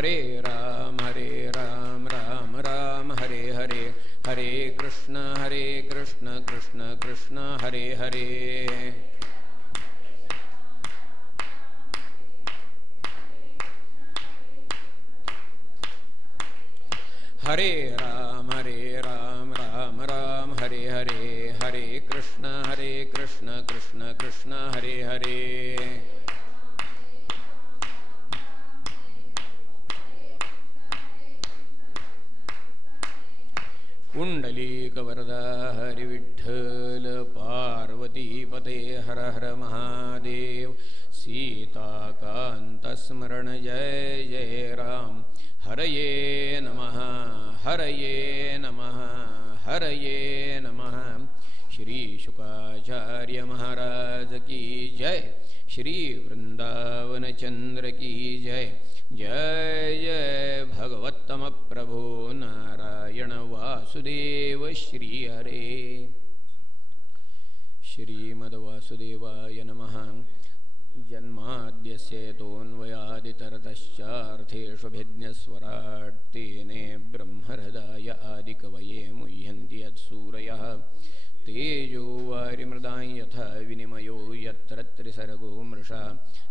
हरे राम राम राम हरे हरे, हरे कृष्ण कृष्ण कृष्ण हरे हरे। हरे राम राम राम हरे हरे, हरे कृष्ण कृष्ण कृष्ण हरे हरे। कुंडलीकवरदा हरि विठ्ठल, पार्वतीपते हर हर महादेव, सीताकांत स्मरण जय जय राम। हरये नमः हरये नमः हरये नमः। श्री शुकाचार्य महाराज की जय, श्री वृंदावन चंद्र की जय। जय जय भगवत्तम प्रभो नारायण वासुदेव श्री हरे। श्रीमद्वासुदेवाय नमः। जन्माद्यस्य तोऽन्वयादितरतश्चार्थेष्वभिज्ञस्वराट् तेने ब्रह्महृदाय आदिकवये मुह्यन्ति यत्सूरयः। तेजो वारिमृदां यथा विनिमयो यत्र त्रिसर्गो मृषा,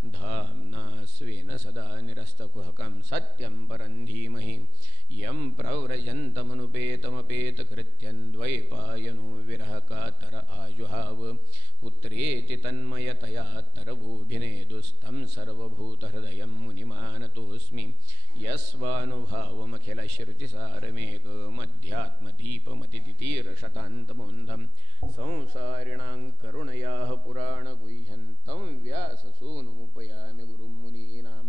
धाम्ना स्वेन सदा निरस्तकुहकं सत्यं परं धीमहि। यं प्रव्रजन्तमनुपेतमपेतकृत्यं द्वैपायनो विरहकातर आजुहाव, पुत्रेति तन्मयतया तरवोऽभिनेदुस्तं सर्वभूतहृदयं मुनिमानतोऽस्मि। यस्वानुभावमखिलश्रुतिसारमेकमध्यात्मदीपमतितितीर्षतान्तमोन्धं, संसारिणां करुणयाः पुराणगुह्यं तं व्याससूनुमुपयामि गुरुं मुनीनां।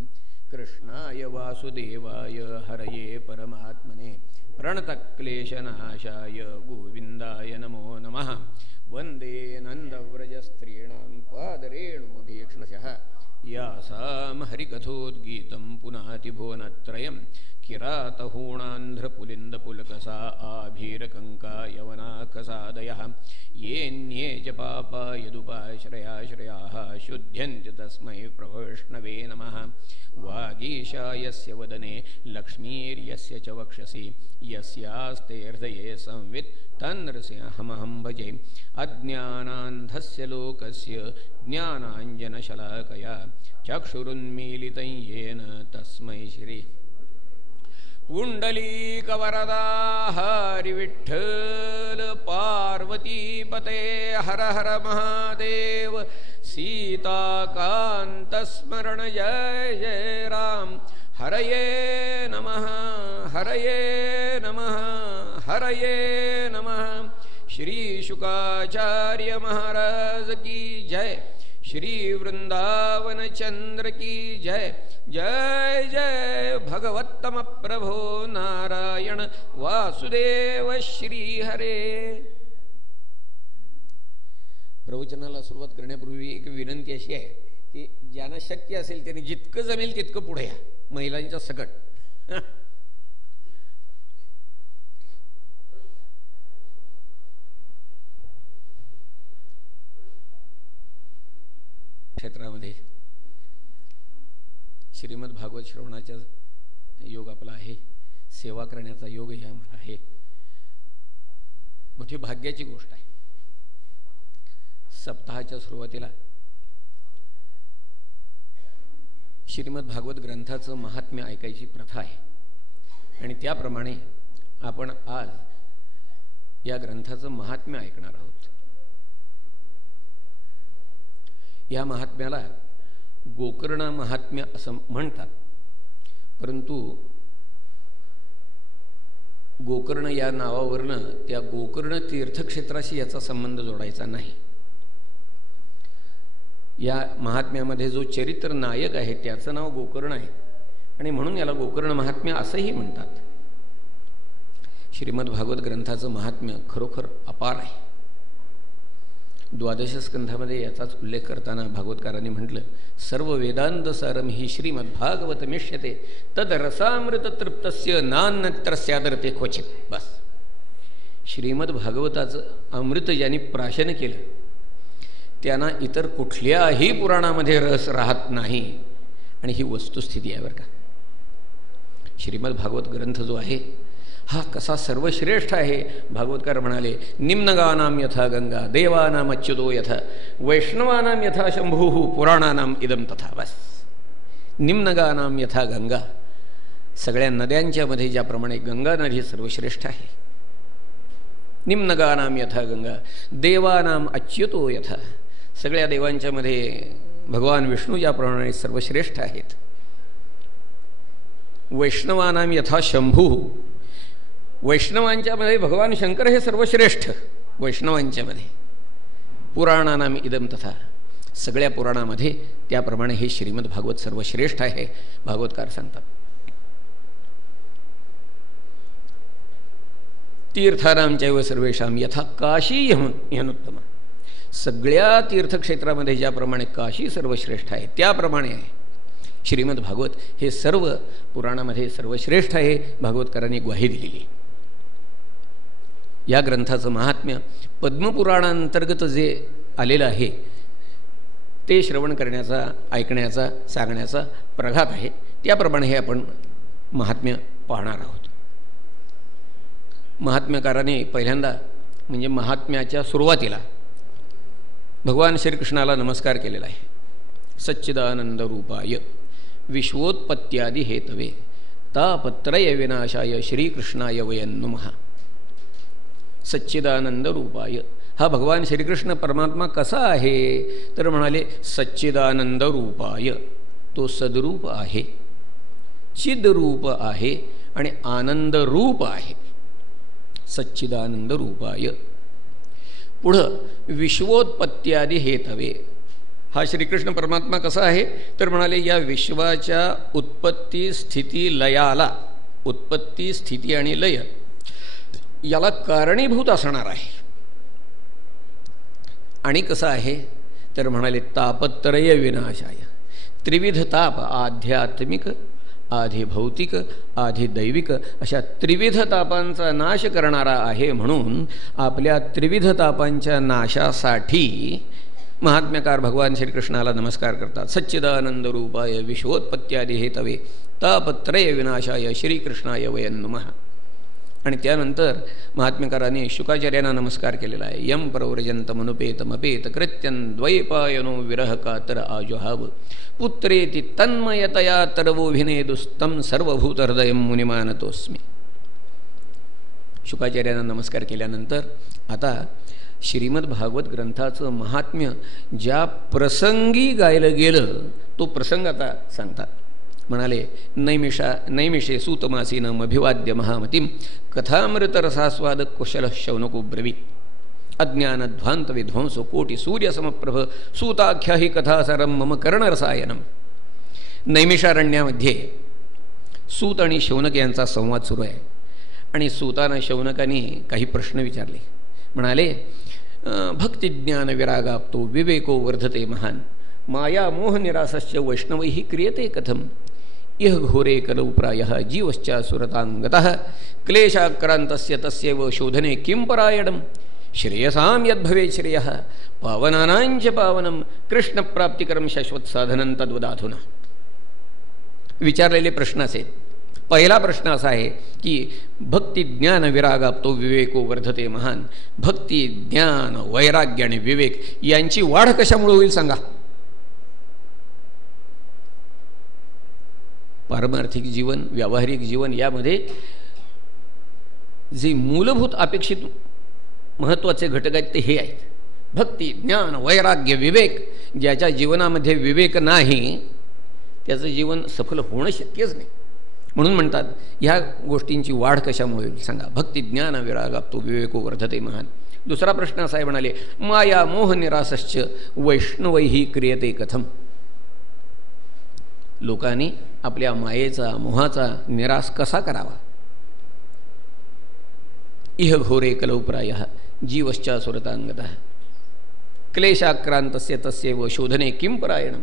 कृष्णाय वासुदेवाय हरये परमात्मने, प्रणतक्लेशनाशाय गोविन्दाय नमो नमः। वन्दे नन्दव्रजस्त्रीणां पादरेणुभीक्ष्णशः, यासां हरिकथोद्गीतं पुनाति भुवनत्रयं। किरातहूणान्ध्रपुलिन्दपुलकसा आभीरकङ्का यवनाकसादयः, येऽन्ये च पापा यदुपाश्रयाश्रयाः, शुध्यन्ति तस्मै प्रभविष्णवे नमः। वागीशायस्य वदने लक्ष्मीर्यस्य च वक्षसि, यस्यास्ते हृदये संवित् तन्नृसिंहमहं भजे। अज्ञानान्धस्य लोकस्य ज्ञानाञ्जनशलाकया, चक्षुरुन्मीलितं येन तस्मै श्री पुंडलीकवरदा हरि विठ्ठल, पार्वतीपते हर हर महादेव, सीताकांत स्मरण जय जय राम। हरये नमः हरये नमः हरये नमः। श्री शुकाचार्य महाराज की जय, श्री वृंदावन चंद्र की जय। जय जय भगवत्तम प्रभो नारायण वासुदेव श्री हरे। प्रवचनाला सुरुवात करण्यापूर्वी एक विनंती अशी आहे की ज्यांना शक्य असेल त्यांनी जितकं जमेल तितकं पुढे या, महिलांच्या सकट। क्षेत्रामध्ये श्रीमद भागवत श्रवणाचा योग आपला आहे, सेवा करण्याचा योग हे आम्हाला आहे। मोठी भाग्याची गोष्ट आहे। सप्ताहाच्या सुरुवातीला श्रीमद भागवत ग्रंथाचं महात्म्य ऐकायची प्रथा आहे आणि त्याप्रमाणे आपण आज या ग्रंथाचं महात्म्य ऐकणार आहोत। या महात्म्याला गोकर्ण महात्म्य असं म्हणतात, परंतु गोकर्ण या नावावरनं त्या गोकर्ण तीर्थक्षेत्राशी याचा संबंध जोडायचा नाही। या महात्म्यामध्ये जो चरित्र नायक आहे त्याचं नाव गोकर्ण आहे आणि म्हणून याला गोकर्ण महात्म्य असंही म्हणतात। श्रीमद भागवत ग्रंथाचं महात्म्य खरोखर अपार आहे। 12 स्कंधामध्ये याचाच उल्लेख करताना भागवतकारांनी म्हटलं, सर्व वेदांत सारम ही श्रीमद्भागवत मिष्यते तद रसामृत तृप्तस्य नान्यत्रस्यादरते क्वचित। बस, श्रीमद भागवताचं अमृत ज्यांनी प्राशन केलं त्यांना इतर कुठल्याही पुराणामध्ये रस राहत नाही, आणि ही वस्तुस्थिती आहे बरं का। श्रीमद्भागवत ग्रंथ जो आहे हा कसा सर्वश्रेष्ठ आहे. भागवतकार म्हणाले, निम्नगानाम यथा गंगा, देवानाम अच्युतो यथा, वैष्णवानाम यथा शंभू, पुराणानाम इदम तथा. बस. निम्नगानाम यथा गंगा, सगळ्या नद्यांच्या मध्ये ज्याप्रमाणे गंगा नदी सर्वश्रेष्ठ आहे. निम्नगानाम यथा गंगा, देवानाम अच्युतो यथा, सगळ्या देवांच्या मध्ये भगवान विष्णू ज्याप्रमाणे सर्वश्रेष्ठ आहेत. वैष्णवानाम यथा शंभू, वैष्णवांच्यामध्ये भगवान शंकर हे सर्वश्रेष्ठ वैष्णवांच्यामध्ये. पुराणानाम इदम तथा, सगळ्या पुराणामध्ये त्याप्रमाणे हे श्रीमद्भागवत सर्वश्रेष्ठ आहे. भागवतकार सांगतात, तीर्थानांचैव सर्वेषां यथा काशी ह्यनुत्तम, सगळ्या तीर्थक्षेत्रामध्ये ज्याप्रमाणे काशी सर्वश्रेष्ठ आहे त्याप्रमाणे आहे श्रीमद्भागवत हे सर्व पुराणामध्ये सर्वश्रेष्ठ आहे. भागवतकारांनी ग्वाही दिलेली. या ग्रंथाचं महात्म्य पद्मपुराणांतर्गत जे आलेलं आहे ते श्रवण करण्याचा, ऐकण्याचा, सांगण्याचा प्रघात आहे. त्याप्रमाणे हे आपण महात्म्य पाहणार आहोत. महात्म्यकाराने पहिल्यांदा म्हणजे महात्म्याच्या सुरुवातीला भगवान श्रीकृष्णाला नमस्कार केलेला आहे. सच्चिदानंद रूपाय विश्वोत्पत्त्यादि हेतवे तापत्रय विनाशाय श्रीकृष्णाय वयं नमः. सच्चिदानंद रूपाय, हा भगवान श्रीकृष्ण परमात्मा कसा आहे तर म्हणाले सच्चिदानंद रूपाय, तो सद्रूप आहे, चिद्रूप आहे आणि आनंद रूप आहे. सच्चिदानंद रूपाय. पुढं विश्वोत्पत्त्यादि हेतवे, हा श्रीकृष्ण परमात्मा कसा आहे तर म्हणाले या विश्वाच्या उत्पत्ती स्थिती लयाला, उत्पत्ती स्थिती आणि लय याला कारणीभूत असणार आहे. आणि कसं आहे तर म्हणाले तापत्रय विनाशाय, त्रिविध ताप, आध्यात्मिक, आधी भौतिक, आधी दैविक, अशा त्रिविध तापांचा नाश करणारा आहे. म्हणून आपल्या त्रिविध तापांच्या नाशासाठी महात्म्यकार भगवान श्रीकृष्णाला नमस्कार करतात. सच्चिदानंद रूपाय विश्वोत्पत्त्यादि हेतवे तापत्रय विनाशाय श्रीकृष्णाय वयं नमः. आणि त्यानंतर महात्म्यकारांनी शुकाचार्यांना नमस्कार केलेला आहे. यम प्रव्रजंतमनुपेतमपेत कृत्यं द्वैपायनो विरह कातर आजुहाव पुत्रेति तन्मयतया तरवोभिनेदुस्तं सर्वभूतहृदयं मुनिमानतोस्मि. शुकाचार्यांना नमस्कार केल्यानंतर आता श्रीमद्भागवत ग्रंथाचं महात्म्य ज्या प्रसंगी गायलं गेलं तो प्रसंग आता सांगतात. म्हणाले नैमिषे सूतमासीन अभिवाद्य महामतीं कथामृतरसास्वाद कुशल शौनको ब्रवीत अज्ञानध्वांत विध्वंसो कोटी सूर्यसमप्रभ सूताख्या ही कथासारम मम कर्णरसायनम. नैमिषारण्यामध्ये सूत आणि शौनक यांचा संवाद सुरू आहे आणि सूतानं शौनकांनी काही प्रश्न विचारले. म्हणाले भक्तिज्ञान विरागाप्तो विवेको वर्धते महान माया मोह निरासस्य वैष्णवैः क्रियते कथम इह घोरे कलौ प्रायः जीवश्चा सुरतांगतः क्लेशाक्रांतस्य तस्यैव शोधने किं परायणं श्रेयसां यद्भवेत् श्रेयः पावनानांच पावनं कृष्णप्राप्तिकरं शाश्वत साधनं तद्वदाधुना. विचारलेले प्रश्न असे. पहिला प्रश्न असा आहे की भक्ती ज्ञान विरागाप्तो विवेको वर्धते महान, भक्ती ज्ञान वैराग्य आणि विवेक यांची वाढ कशामुळे होईल सांगा. पारमार्थिक जीवन, व्यावहारिक जीवन यामध्ये जे मूलभूत अपेक्षित महत्त्वाचे घटक आहेत ते हे आहेत. भक्ती ज्ञान वैराग्य विवेक. ज्याच्या जीवनामध्ये विवेक नाही त्याचं जीवन सफल होणं शक्यच नाही. म्हणून म्हणतात ह्या गोष्टींची वाढ कशामुळे होईल सांगा. भक्ती ज्ञान विरागाप्तो विवेको वर्धते महान. दुसरा प्रश्न असा आहे. म्हणाले माया मोह निरासश्च वैष्णवैः क्रियते कथम. लोकांनी आपल्या मायेचा मोहाचा निराश कसा करावा. इह घोरे कलौ प्रायः जीवश्चा सुरतांगतः क्लेशाक्रांतस्य तस्यैव शोधने किं परायणं.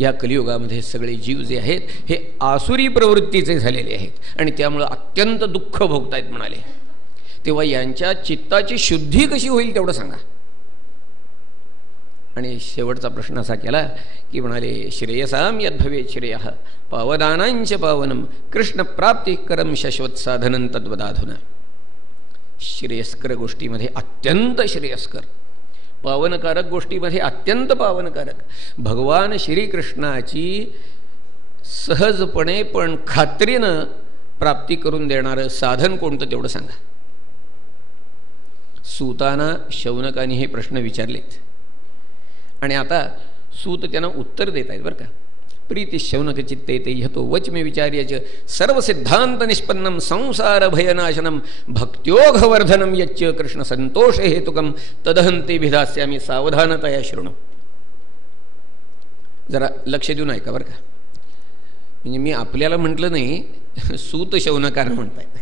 या कलियुगामध्ये सगळे जीव जे आहेत हे आसुरी प्रवृत्तीचे झालेले आहेत आणि त्यामुळं अत्यंत दुःख भोगतायत म्हणाले. तेव्हा यांच्या चित्ताची शुद्धी कशी होईल तेवढं सांगा. आणि शेवटचा प्रश्न असा केला की म्हणाले, श्रेयसाम यद्भवे श्रेयः पावदानांच पावनम कृष्णप्राप्तिकरम शाश्वत साधनं तद्वदाधुना. श्रेयस्कर गोष्टीमध्ये अत्यंत श्रेयस्कर, पावनकारक गोष्टीमध्ये अत्यंत पावनकारक, भगवान श्रीकृष्णाची सहजपणे पण खात्रीनं प्राप्ती करून देणारं साधन कोणतं तेवढं सांगा. सूताना शौनकाने हे प्रश्न विचारलेत आणि आता सूत त्यांना उत्तर देत आहेत बरं का. प्रीती शौनक चित्ते ते ह्यतो वचमे विचार्यच सर्व सिद्धांत निष्पन्नम संसार भयनाशनम भक्त्योघवर्धनम यच्च कृष्ण संतोष हेतुकम तदहंते भिधास्यामी सावधानतया शृणु. जरा लक्ष देऊन ऐका बरं का. म्हणजे मी आपल्याला म्हटलं नाही, सूत शौनकानं म्हणतायत.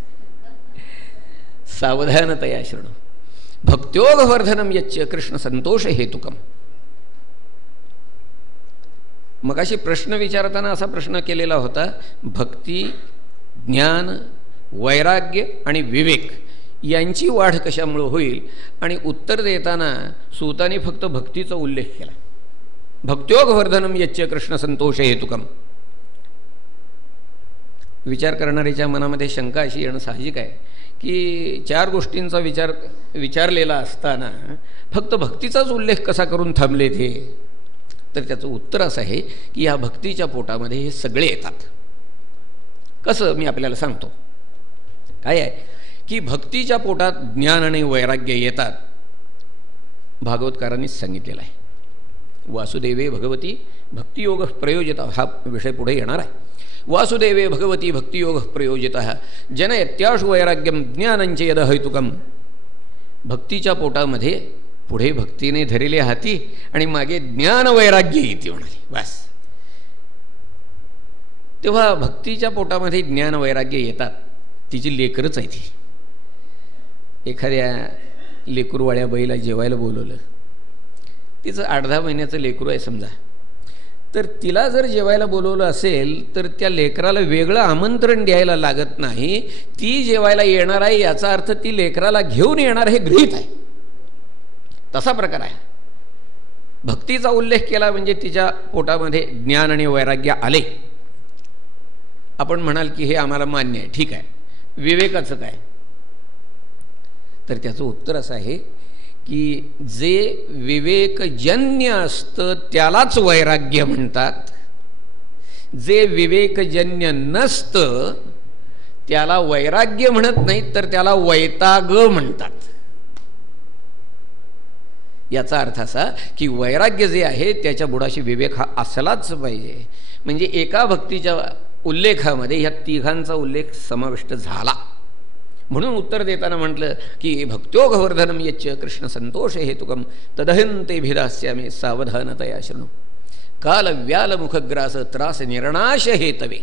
सावधानतया शृणु भक्त्योघवर्धनम यच्च कृष्ण संतोष हेतुकम. मग अशी प्रश्न विचारताना असा प्रश्न केलेला होता, भक्ती, ज्ञान, वैराग्य आणि विवेक यांची वाढ कशामुळे होईल. आणि उत्तर देताना सूताने फक्त भक्तीचा उल्लेख केला. भक्त्योघवर्धनम यच्च कृष्ण संतोष हेतुकम. विचार करणाऱ्याच्या मनामध्ये शंका अशी येणं साहजिक आहे की 4 गोष्टींचा विचारलेला असताना फक्त भक्तीचाच उल्लेख कसा करून थांबले ते. तर त्याचं उत्तर असं आहे की या भक्तीच्या पोटामध्ये हे सगळे येतात. कसं मी आपल्याला सांगतो. काय आहे की भक्तीच्या पोटात ज्ञान आणि वैराग्य येतात. भागवतकारांनीच सांगितलेलं आहे. वासुदेवे भगवती भक्तियोग प्रयोजित, हा विषय पुढे येणार आहे. वासुदेवे भगवती भक्तियोग प्रयोजित जनयत्याशु वैराग्यम ज्ञानंच यद हेतुकम. भक्तीच्या पोटामध्ये पुढे भक्तीने धरले हाती आणि मागे ज्ञान वैराग्य येते म्हणाले. बस. तेव्हा भक्तीच्या पोटामध्ये ज्ञान वैराग्य येतात. तिची लेकरच आहे ती. एखाद्या लेकरूवाळ्या बाईला जेवायला बोलवलं, तिचं 8-10 महिन्याचं लेकरू आहे समजा, तर तिला जर जेवायला बोलवलं असेल तर त्या लेकराला वेगळं आमंत्रण द्यायला लागत नाही. ती जेवायला येणार आहे याचा अर्थ ती लेकराला घेऊन येणार हे गृहीत आहे. तसा प्रकार आहे. भक्तीचा उल्लेख केला म्हणजे तिच्या पोटामध्ये ज्ञान आणि वैराग्य आले. आपण म्हणाल की हे आम्हाला मान्य आहे, ठीक आहे. विवेकाचं काय? तर त्याचं उत्तर असं आहे की जे विवेकजन्य असतं त्यालाच वैराग्य म्हणतात. जे विवेकजन्य नसतं त्याला वैराग्य म्हणत नाहीत, तर त्याला वैताग म्हणतात. याचा अर्थ असा की वैराग्य जे आहे त्याच्या बुडाशी विवेक हा असलाच पाहिजे. म्हणजे एका भक्तीच्या उल्लेखामध्ये ह्या तिघांचा उल्लेख समाविष्ट झाला. म्हणून उत्तर देताना म्हटलं की भक्त्योघवर्धनम यच्च कृष्ण संतोष हेतुकम तदहंते भिदास्यामी सावधानतया शृणु. काल व्याल मुखग्रास त्रास निर्णाश हेतवे.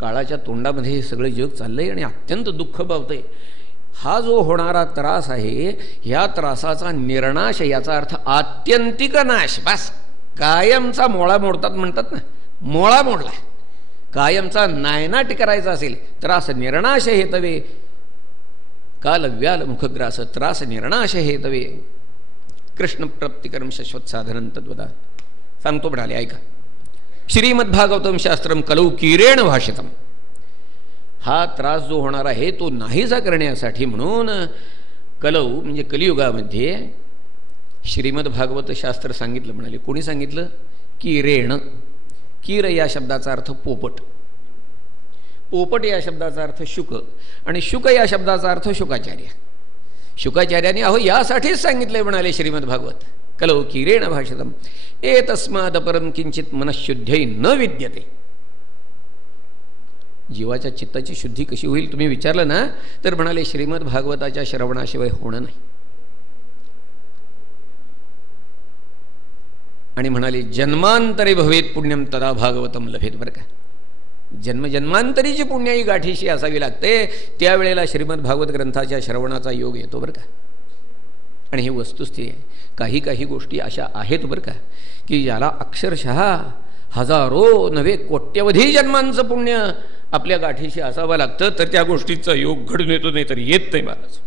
काळाच्या तोंडामध्ये हे सगळं जग चाललंय आणि अत्यंत दुःख पावतंय. हा जो होणारा त्रास आहे ह्या त्रासाचा निर्नाश, याचा अर्थ आत्यंतिक नाश. बस. कायमचा मोळा मोडतात म्हणतात ना, मोळा मोडला. कायमचा नायनाट करायचा असेल त्रास निर्नाश हेतवे. काल व्याल मुखग्रास त्रास निर्नाश हेतवे कृष्ण प्राप्तिकरम शाश्वत साधनं तद्वदा. सांगतो म्हणाले, ऐका. श्रीमद्भागवतम शास्त्रम कलौ कीरेण भाषितम. हा त्रास जो होणार आहे तो नाहीसा करण्यासाठी म्हणून कलौ म्हणजे कलियुगामध्ये श्रीमद्भागवत शास्त्र सांगितलं म्हणाले. कोणी सांगितलं? कीरेण. कीर या शब्दाचा अर्थ पोपट. पोपट या शब्दाचा अर्थ शुक आणि शुक या शब्दाचा अर्थ शुकाचार्य. शुकाचार्याने अहो यासाठीच सांगितलंय म्हणाले श्रीमद्भागवत. कलौ कीरेण भाषितम एतस्मादपरम किंचित मनःशुद्ध्यै न विद्यते. जीवाच्या चित्ताची शुद्धी कशी होईल तुम्ही विचारलं ना, तर म्हणाले श्रीमद्भागवताच्या श्रवणाशिवाय होणं नाही. आणि म्हणाले जन्मांतरे भवेत पुण्यम तदा भागवतम लभेत. बरं का, जन्मजन्मांतरीची पुण्याई गाठीशी असावी लागते, त्यावेळेला श्रीमद्भागवत ग्रंथाच्या श्रवणाचा योग येतो. बरं का. आणि ही वस्तुस्थिती आहे. काही काही गोष्टी अशा आहेत बरं का की ज्याला अक्षरशः हजारो नव्हे कोट्यवधी जन्मांचं पुण्य आपल्या गाठीशी असावं लागतं, तर त्या गोष्टीचा योग घडून येतो, नाही तर येत नाही महाराज.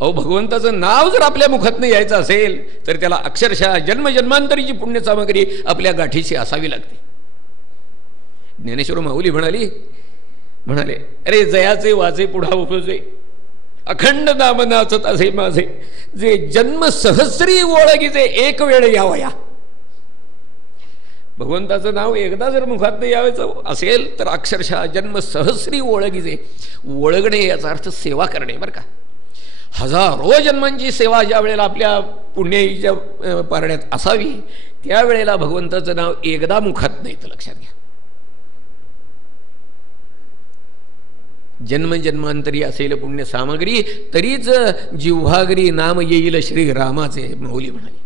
अहो, भगवंताचं नाव जर आपल्या मुखातनं यायचं असेल तर त्याला अक्षरशः जन्मजन्मांतरीची पुण्यसामग्री आपल्या गाठीशी असावी लागते. ज्ञानेश्वर माऊली म्हणाले अरे जयाचे वाचे पुढा उपजे, अखंड नाम नाचत असे माझे, जे जन्म सहस्री ओळखीचे एक वेळ यावया. भगवंताचं नाव एकदा जर मुखात यायचं असेल तर अक्षरशः जन्म सहस्री ओळखीचे. ओळखणे याचा अर्थ सेवा करणे बरं का. हजारो जन्मांची सेवा ज्या वेळेला आपल्या पुण्याईच्या पारण्यात असावी त्यावेळेला भगवंताचं नाव एकदा मुखात नाही तर लक्षात घ्या. जन्मजन्मांतरी असेल पुण्य सामग्री तरीच जिव्हागरी नाम येईल श्रीरामाचे, माऊली म्हणाले.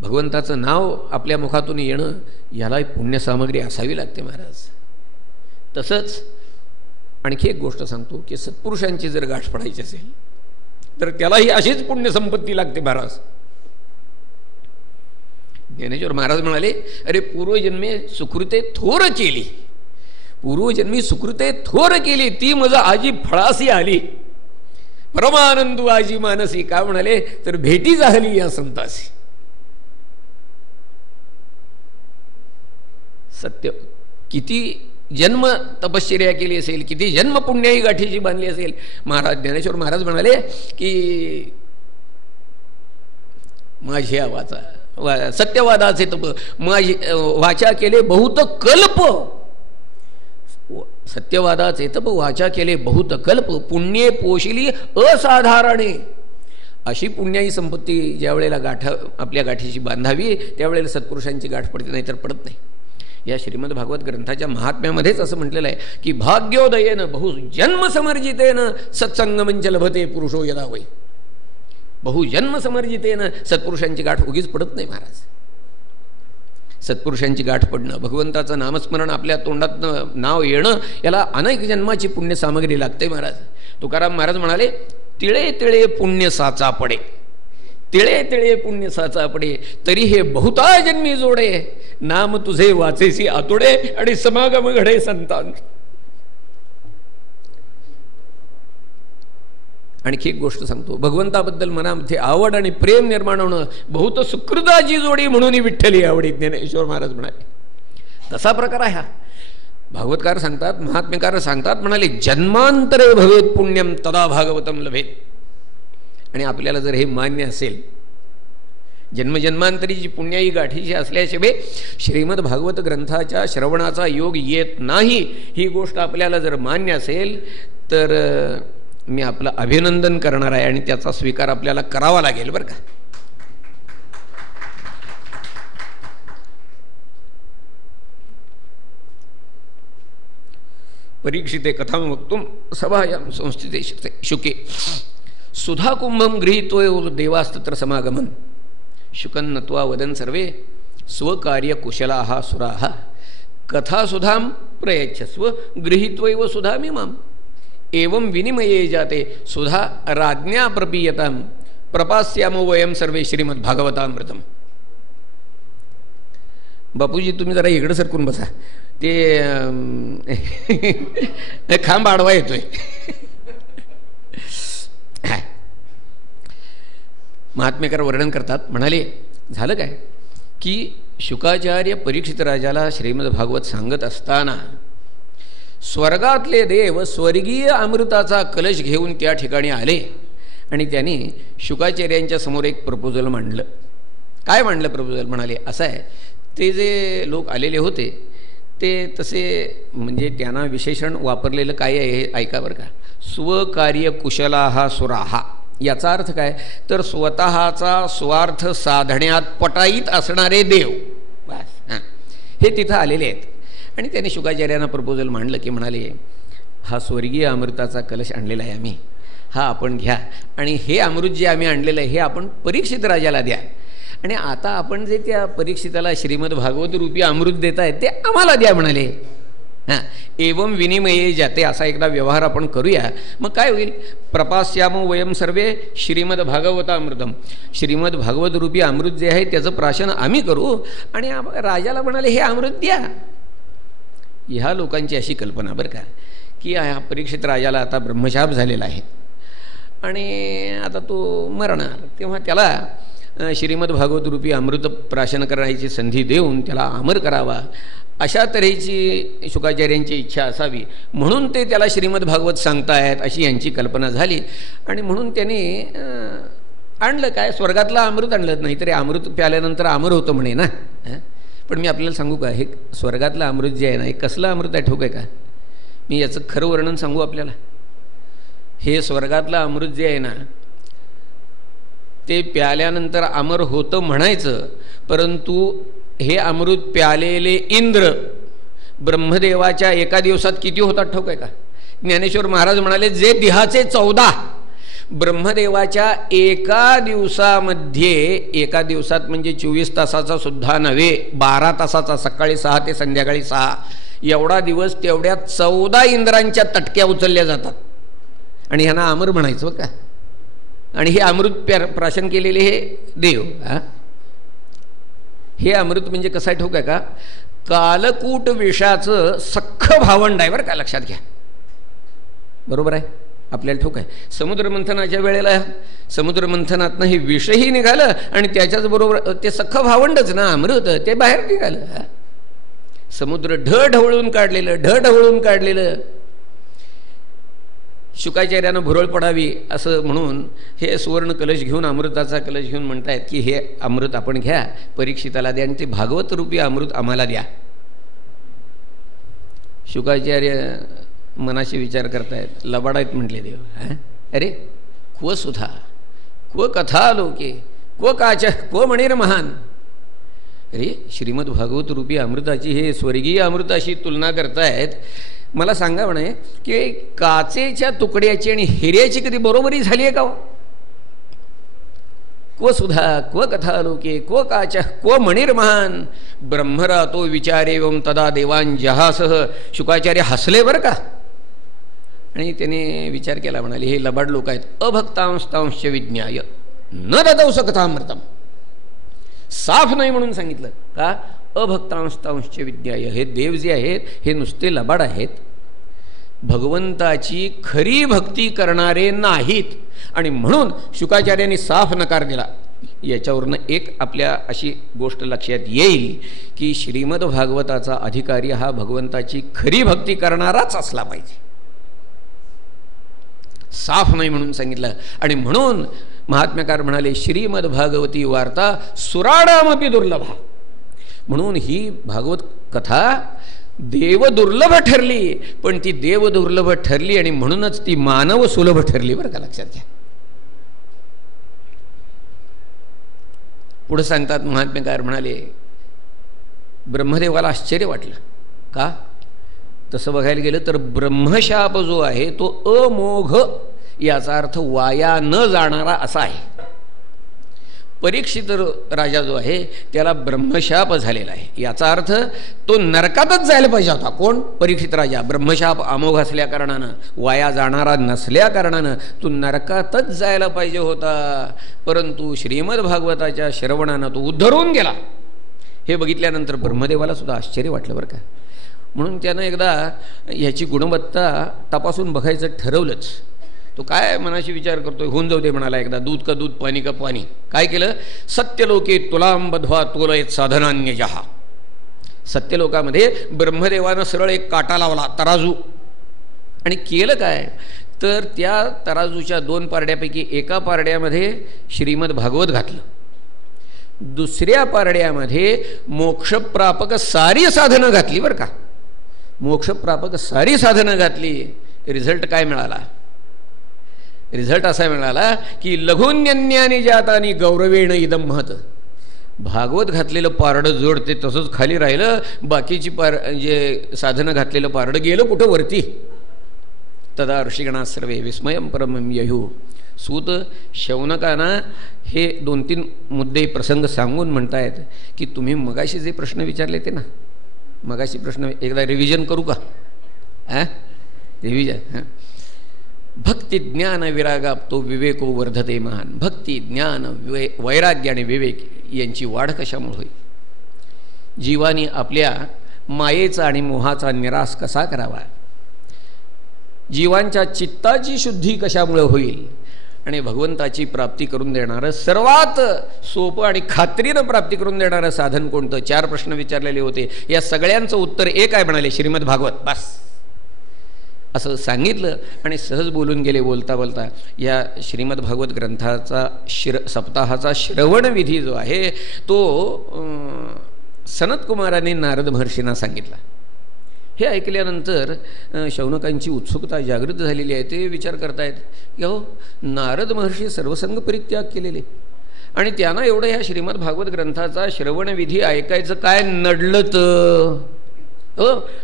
भगवंताचं नाव आपल्या मुखातून येणं याला पुण्यसामग्री असावी लागते महाराज. तसंच आणखी एक गोष्ट सांगतो की सत्पुरुषांची जर गाठ पडायची असेल तर त्यालाही अशीच पुण्यसंपत्ती लागते महाराज. ज्ञानेश्वर महाराज म्हणाले अरे पूर्वजन्मे सुकृते थोर केली, पूर्वजन्मी सुकृते थोर केली, ती मज आजी फळासी आली, परमानंदू आजी मानसी. काय म्हणाले तर भेटी झाली या संतासी. सत्य किती जन्म तपश्चर्या केली असेल, किती जन्म पुण्याई गाठीची बांधली असेल. महाराज ज्ञानेश्वर महाराज म्हणाले की माझ्या वाचा सत्यवादाचे तप, माझी वाचा केले बहुत कल्प, सत्यवादाचे तप वाचा केले बहुत कल्प, पुण्ये पोशिली असाधारणे. अशी पुण्याई संपत्ती ज्या वेळेला आपल्या गाठीशी बांधावी त्यावेळेला सत्पुरुषांची गाठ पडते, नाहीतर पडत नाही. या श्रीमद भागवत ग्रंथाच्या महात्म्यामध्येच असं म्हटलेलं आहे की भाग्योदयेन बहुजन्म समर्जितेन सत्संगमंच लभते पुरुषो यदा वै. बहुजन्म समर्जितेन सत्पुरुषांची गाठ उगीच पडत नाही महाराज. सत्पुरुषांची गाठ पडणं, भगवंताचं नामस्मरण आपल्या तोंडातनं नाव येणं याला अनेक जन्माची पुण्यसामग्री लागते महाराज. तुकाराम महाराज म्हणाले तिळे तिळे पुण्य साचा पडे, तिळे तिळे पुण्य साचा पडे, तरी हे बहुता जन्मी जोडे, नाम तुझे वाचेसी आतुडे आणि समागम घडे संतान. आणखी एक गोष्ट सांगतो, भगवंताबद्दल मनामध्ये आवड आणि प्रेम निर्माण होणं बहुत सुकृताची जोडी म्हणून विठ्ठली आवडी. ज्ञानेश्वर महाराज म्हणाले तसा प्रकार आहे हा. भागवतकार सांगतात, महात्मेकार सांगतात, म्हणाले जन्मांतरे भवेत पुण्यम तदा भागवतम लभेत. आणि आपल्याला जर हे मान्य असेल, जन्मजन्मांतरीची पुण्याई गाठीची असल्याशिवाय श्रीमद भागवत ग्रंथाच्या श्रवणाचा योग येत नाही, ही गोष्ट आपल्याला जर मान्य असेल तर मी आपलं अभिनंदन करणार आहे आणि त्याचा स्वीकार आपल्याला करावा लागेल बरं का. परीक्षिते कथां वक्तुं सभायां संस्थिते शुके सुधा कुंभम गृहीत्वो देवास्तत्र समागमन शुकन नत्वा वदन सर्वे स्वकार्य कुशलाः सुराः कथासुधां प्रयच्छस्व गृहीत्वैव सुधामिमाम् एवं विनिमये जाते सुधा राज्ञा प्रपीयतां प्रपास्यामो वयं सर्वे श्रीमद्भागवतामृतम. बापूजी तुम्ही जरा इकडे सरकून बसा, ते खांब आडवा येतोय. महात्मेकर वर्णन करतात, म्हणाले झालं काय की शुकाचार्य परीक्षित राजाला श्रीमद भागवत सांगत असताना स्वर्गातले देव स्वर्गीय अमृताचा कलश घेऊन त्या ठिकाणी आले आणि त्यांनी शुकाचार्यांच्या समोर एक प्रपोजल मांडलं. काय मांडलं प्रपोजल? म्हणाले असं आहे, ते जे लोक आलेले होते ते तसे म्हणजे त्यांना विशेषण वापरलेलं काय आहे हे ऐका बरं का. स्वकार्य कुशलाः सुराः याचा अर्थ काय तर स्वतःचा स्वार्थ साधण्यात पटाईत असणारे देव. बस हे तिथं आलेले आहेत. आणि त्यांनी शुकाचार्यांना प्रपोजल मांडलं की म्हणाले हा स्वर्गीय अमृताचा कलश आणलेला आहे आम्ही, हा आपण घ्या आणि हे अमृत जे आम्ही आणलेलं आहे हे आपण परीक्षित राजाला द्या आणि आता आपण जे त्या परीक्षिताला श्रीमद भागवत रूपी अमृत देत आहेत ते आम्हाला द्या म्हणाले. हां, एवं विनिमये जाते असा एकदा व्यवहार आपण करूया. मग काय होईल? प्रपास्यामो वयम सर्वे श्रीमद भागवतामृतम, श्रीमद भागवत रूपी अमृत जे आहे त्याचं प्राशन आम्ही करू आणि राजाला म्हणाले हे अमृत द्या. ह्या लोकांची अशी कल्पना बरं का की ह्या परीक्षित राजाला आता ब्रह्मशाप झालेला आहे आणि आता तो मरणार, तेव्हा त्याला श्रीमद भागवत रूपी अमृत प्राशन करण्याची संधी देऊन त्याला अमर करावा, अशा तऱ्हेची शुकाचार्यांची इच्छा असावी, म्हणून ते त्याला श्रीमद भागवत सांगतायत अशी यांची कल्पना झाली. आणि म्हणून त्यांनी आणलं काय, स्वर्गातलं अमृत आणलं, नाही तरी अमृत प्याल्यानंतर अमर होतं म्हणे ना. पण मी आपल्याला सांगू का, हे स्वर्गातलं अमृत जे आहे ना, हे कसलं अमृत आहे ठोक आहे का? मी याचं खरं वर्णन सांगू आपल्याला. हे स्वर्गातलं अमृत जे आहे ना, ते प्याल्यानंतर अमर होतं म्हणायचं, परंतु हे अमृत प्यालेले इंद्र ब्रह्मदेवाच्या एका दिवसात किती होतात ठाऊक आहे का? ज्ञानेश्वर महाराज म्हणाले, जे देहाचे 14 ब्रह्मदेवाच्या एका दिवसामध्ये, एका दिवसात म्हणजे 24 तासाचा सुद्धा नव्हे, 12 तासाचा, सकाळी 6 ते संध्याकाळी 6 एवढा दिवस, तेवढ्या 14 इंद्रांच्या तटक्या उचलल्या जातात आणि ह्यांना अमर म्हणायचं बघ का. आणि हे अमृत प्राशन केलेले हे देव. हे अमृत म्हणजे कसं आहे ठाऊक आहे का, कालकूट विषाचं सख्ख भावंड आहे बरं का, लक्षात घ्या. बरोबर आहे, आपल्याला ठाऊक आहे. समुद्रमंथनाच्या वेळेला समुद्रमंथनातनं हे विषही निघालं आणि त्याच्याच बरोबर ते सख्ख भावंडच ना अमृत, ते बाहेर निघालं. समुद्र ढवळून काढलेलं. शुकाचार्यानं भुरळ पडावी असं म्हणून हे सुवर्ण कलश घेऊन, अमृताचा कलश घेऊन म्हणतायत की हे अमृत आपण घ्या, परीक्षिताला द्या आणि ते भागवत रूपी अमृत आम्हाला द्या. शुकाचार्य मनाशी विचार करतायत, लबाडायत म्हटले देव. अरे क्व सुधा क्व कथा लोके क्व काच क्व मणिर महान. अरे श्रीमद भागवत रूपी अमृताची हे स्वर्गीय अमृताशी तुलना करतायत. मला सांगा म्हणे की काचेच्या तुकड्याची आणि हिऱ्याची कधी बरोबरी झाली आहे का? क्व सुधा क्व कथा लोके क्व काच क्व मणिर महान. ब्रह्मरातो विचारेवम तदा देवान जहासह. शुकाचार्य हसले बरं का, आणि त्याने विचार केला, म्हणाले हे लबाड लोक आहेत. अभक्तांस्तांश्च विज्ञाय न ददौ सकथामृतम. साफ नाही म्हणून सांगितलं का, अभक्तांस्तांश्च विज्ञाय. हे देव जे आहेत हे नुसते लबाड आहेत, भगवंताची खरी भक्ती करणारे नाहीत. आणि म्हणून शुकाचार्यांनी साफ नकार दिला. याच्यावरनं एक आपल्या अशी गोष्ट लक्षात येईल की श्रीमद भागवताचा अधिकारी हा भगवंताची खरी भक्ती करणाराच असला पाहिजे. साफ नाही म्हणून सांगितलं. आणि म्हणून महात्म्यकार म्हणाले, श्रीमद भागवती वार्ता सुराणामपि दुर्लभा. म्हणून ही भागवत कथा देवदुर्लभ ठरली, पण ती देवदुर्लभ ठरली आणि म्हणूनच ती मानव सुलभ ठरली बरं का, लक्षात घ्या. पुढे सांगतात महात्म्यकार म्हणाले, ब्रह्मदेवाला आश्चर्य वाटलं का. तसं बघायला गेलं तर ब्रह्मशाप जो आहे तो अमोघ, याचा अर्थ वाया न जाणारा असा आहे. परीक्षित राजा जो आहे त्याला ब्रह्मशाप झालेला आहे, याचा अर्थ तो नरकातच जायला पाहिजे होता. कोण? परीक्षित राजा. ब्रह्मशाप अमोघ असल्या कारणानं, वाया जाणारा नसल्या कारणानं तो नरकातच जायला पाहिजे होता. परंतु श्रीमद भागवताच्या श्रवणानं तो उद्धरून गेला. हे बघितल्यानंतर ब्रह्मदेवाला सुद्धा आश्चर्य वाटलं बरं का. म्हणून त्यानं एकदा ह्याची गुणवत्ता तपासून बघायचं ठरवलंच. तो काय मनाशी विचार करतोय, होऊन जाऊ दे म्हणाला एकदा, दूध का दूध पाणी का पाणी. काय केलं, सत्यलोके तुलाम बध्वा तोलयत साधनान्यजहा. सत्यलोकामध्ये ब्रह्मदेवानं सरळ एक काटा लावला, तराजू. आणि केलं काय तर त्या तराजूच्या 2 पारड्यापैकी एका पारड्यामध्ये श्रीमद भागवत घातलं, दुसऱ्या पारड्यामध्ये मोक्षप्रापक सारी साधनं घातली बरं का. मोक्षप्रापक सारी साधनं घातली. रिझल्ट काय मिळाला? रिझल्ट असा मिळाला की लघुन्यन्यानी जातानी गौरवेण इदम महत. भागवत घातलेलं पारडं जोड ते तसंच खाली राहिलं, बाकीची जे साधनं घातलेलं पारडं गेलं कुठं वरती. तदा ऋषिगणा सर्वे विस्मयं परमं ययु. सूत शौनकांना हे 2-3 मुद्दे प्रसंग सांगून म्हणतायत की तुम्ही मगाशी जे प्रश्न विचारले ते ना, मगाशी प्रश्न एकदा रिव्हिजन करू का? रिव्हिजन. भक्ती ज्ञान विरागाप्तो विवेको वर्धते महान. भक्ती ज्ञान वैराग्य आणि विवेक यांची वाढ कशामुळे होईल? जीवानी आपल्या मायेचा आणि मोहाचा निराश कसा करावा? जीवांच्या चित्ताची शुद्धी कशामुळे होईल? आणि भगवंताची प्राप्ती करून देणारं सर्वात सोपं आणि खात्रीनं प्राप्ती करून देणारं साधन कोणतं? 4 प्रश्न विचारलेले होते. या सगळ्यांचं उत्तर एक आहे म्हणाले, श्रीमद भागवत. बस असं सांगितलं आणि सहज बोलून गेले. बोलता बोलता या श्रीमद भागवत ग्रंथाचा सप्ताहाचा श्रवण विधी जो आहे तो सनत कुमारांनी नारद महर्षींना सांगितला. हे ऐकल्यानंतर शौनकांची उत्सुकता जागृत झालेली आहे. ते विचार करतायत की हो, नारद महर्षी सर्वसंग परित्याग केलेले आणि त्यांना एवढं ह्या श्रीमद भागवत ग्रंथाचा श्रवणविधी ऐकायचं काय नडलं तर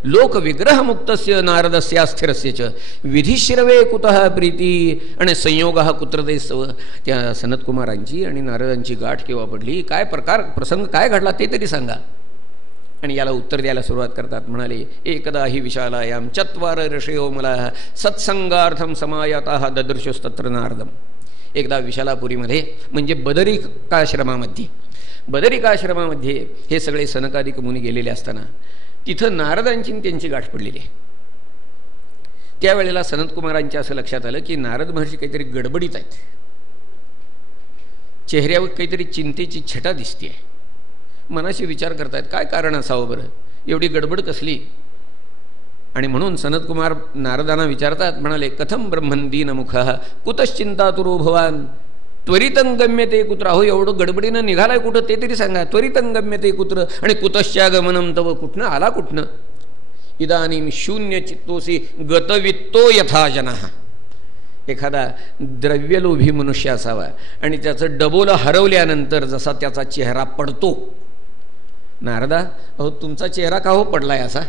लोक विग्रहमुक्तस्य नारदस्यास्थिरस्य च विधिश्रवे कुतः प्रीती आणि संयोग कुत्र देसव. त्या सनतकुमारांची आणि नारदांची गाठ केव्हा पडली, काय प्रसंग काय घडला ते तरी सांगा. आणि याला उत्तर द्यायला सुरुवात करतात. म्हणाले, एकदा ही विशालायाम 4 ऋषयो मला सत्संगार्थम समायाताः ददृशुस्तत्र नारदम. एकदा विशालापुरीमध्ये म्हणजे बदरिकाश्रमामध्ये हे सगळे सनकादिक मुनी गेलेले असताना तिथं नारदांची त्यांची गाठ पडलेली आहे. त्यावेळेला सनतकुमारांच्या असं लक्षात आलं की नारद महर्षी काहीतरी गडबडीत आहेत. चेहऱ्यावर काहीतरी चिंतेची छटा दिसते आहे. मनाशी विचार करतायत काय कारण असावं बरं, एवढी गडबड कसली. आणि म्हणून सनतकुमार नारदांना विचारतात. म्हणाले, कथम ब्रह्मन् दीनमुखः कुतश्चिंतातुरो भवान त्वरितं गम्यते कुत्र. अहो, एवढं गडबडीनं निघालाय कुठं ते तरी सांगा. त्वरितं गम्यते कुत्र आणि कुतश्चागमनं तव, कुठनं आला कुठनं. इदानीं शून्य चित्तोसी गतवित्तो यथा जनः. एखादा द्रव्यलोभी मनुष्य असावा आणि त्याचं डबोलं हरवल्यानंतर जसा त्याचा चेहरा पडतो. नारदा, अहो तुमचा चेहरा का हो पडलाय असा,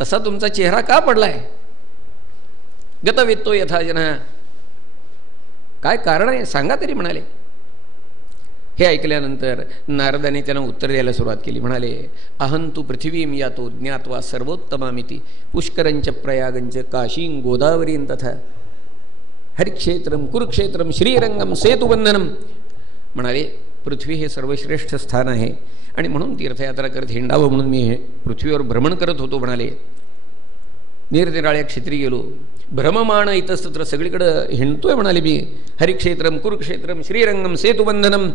तसा तुमचा चेहरा का पडलाय. गतवित्तो यथा जनः, काय कारण आहे सांगा तरी. म्हणाले. हे ऐकल्यानंतर नारदाने त्यांना उत्तर द्यायला सुरुवात केली. म्हणाले, अहंतु पृथिवीं यातो ज्ञात्वा सर्वोत्तमामिति पुष्करंच प्रयागंच काशीं गोदावरीं तथा हरिक्षेत्रम कुरुक्षेत्रम श्रीरंगम सेतुबंधनम. म्हणाले, पृथ्वी हे सर्वश्रेष्ठ स्थान आहे आणि म्हणून तीर्थयात्रा करत हिंडावं म्हणून मी हे पृथ्वीवर भ्रमण करत होतो. म्हणाले, निरनिराळ्या क्षेत्री गेलो, भ्रममाण इतस्तत्र सगळीकडं हिंडतोय. म्हणाले मी हरिक्षेत्रम कुरुक्षेत्रम श्रीरंगम सेतुबंधनम.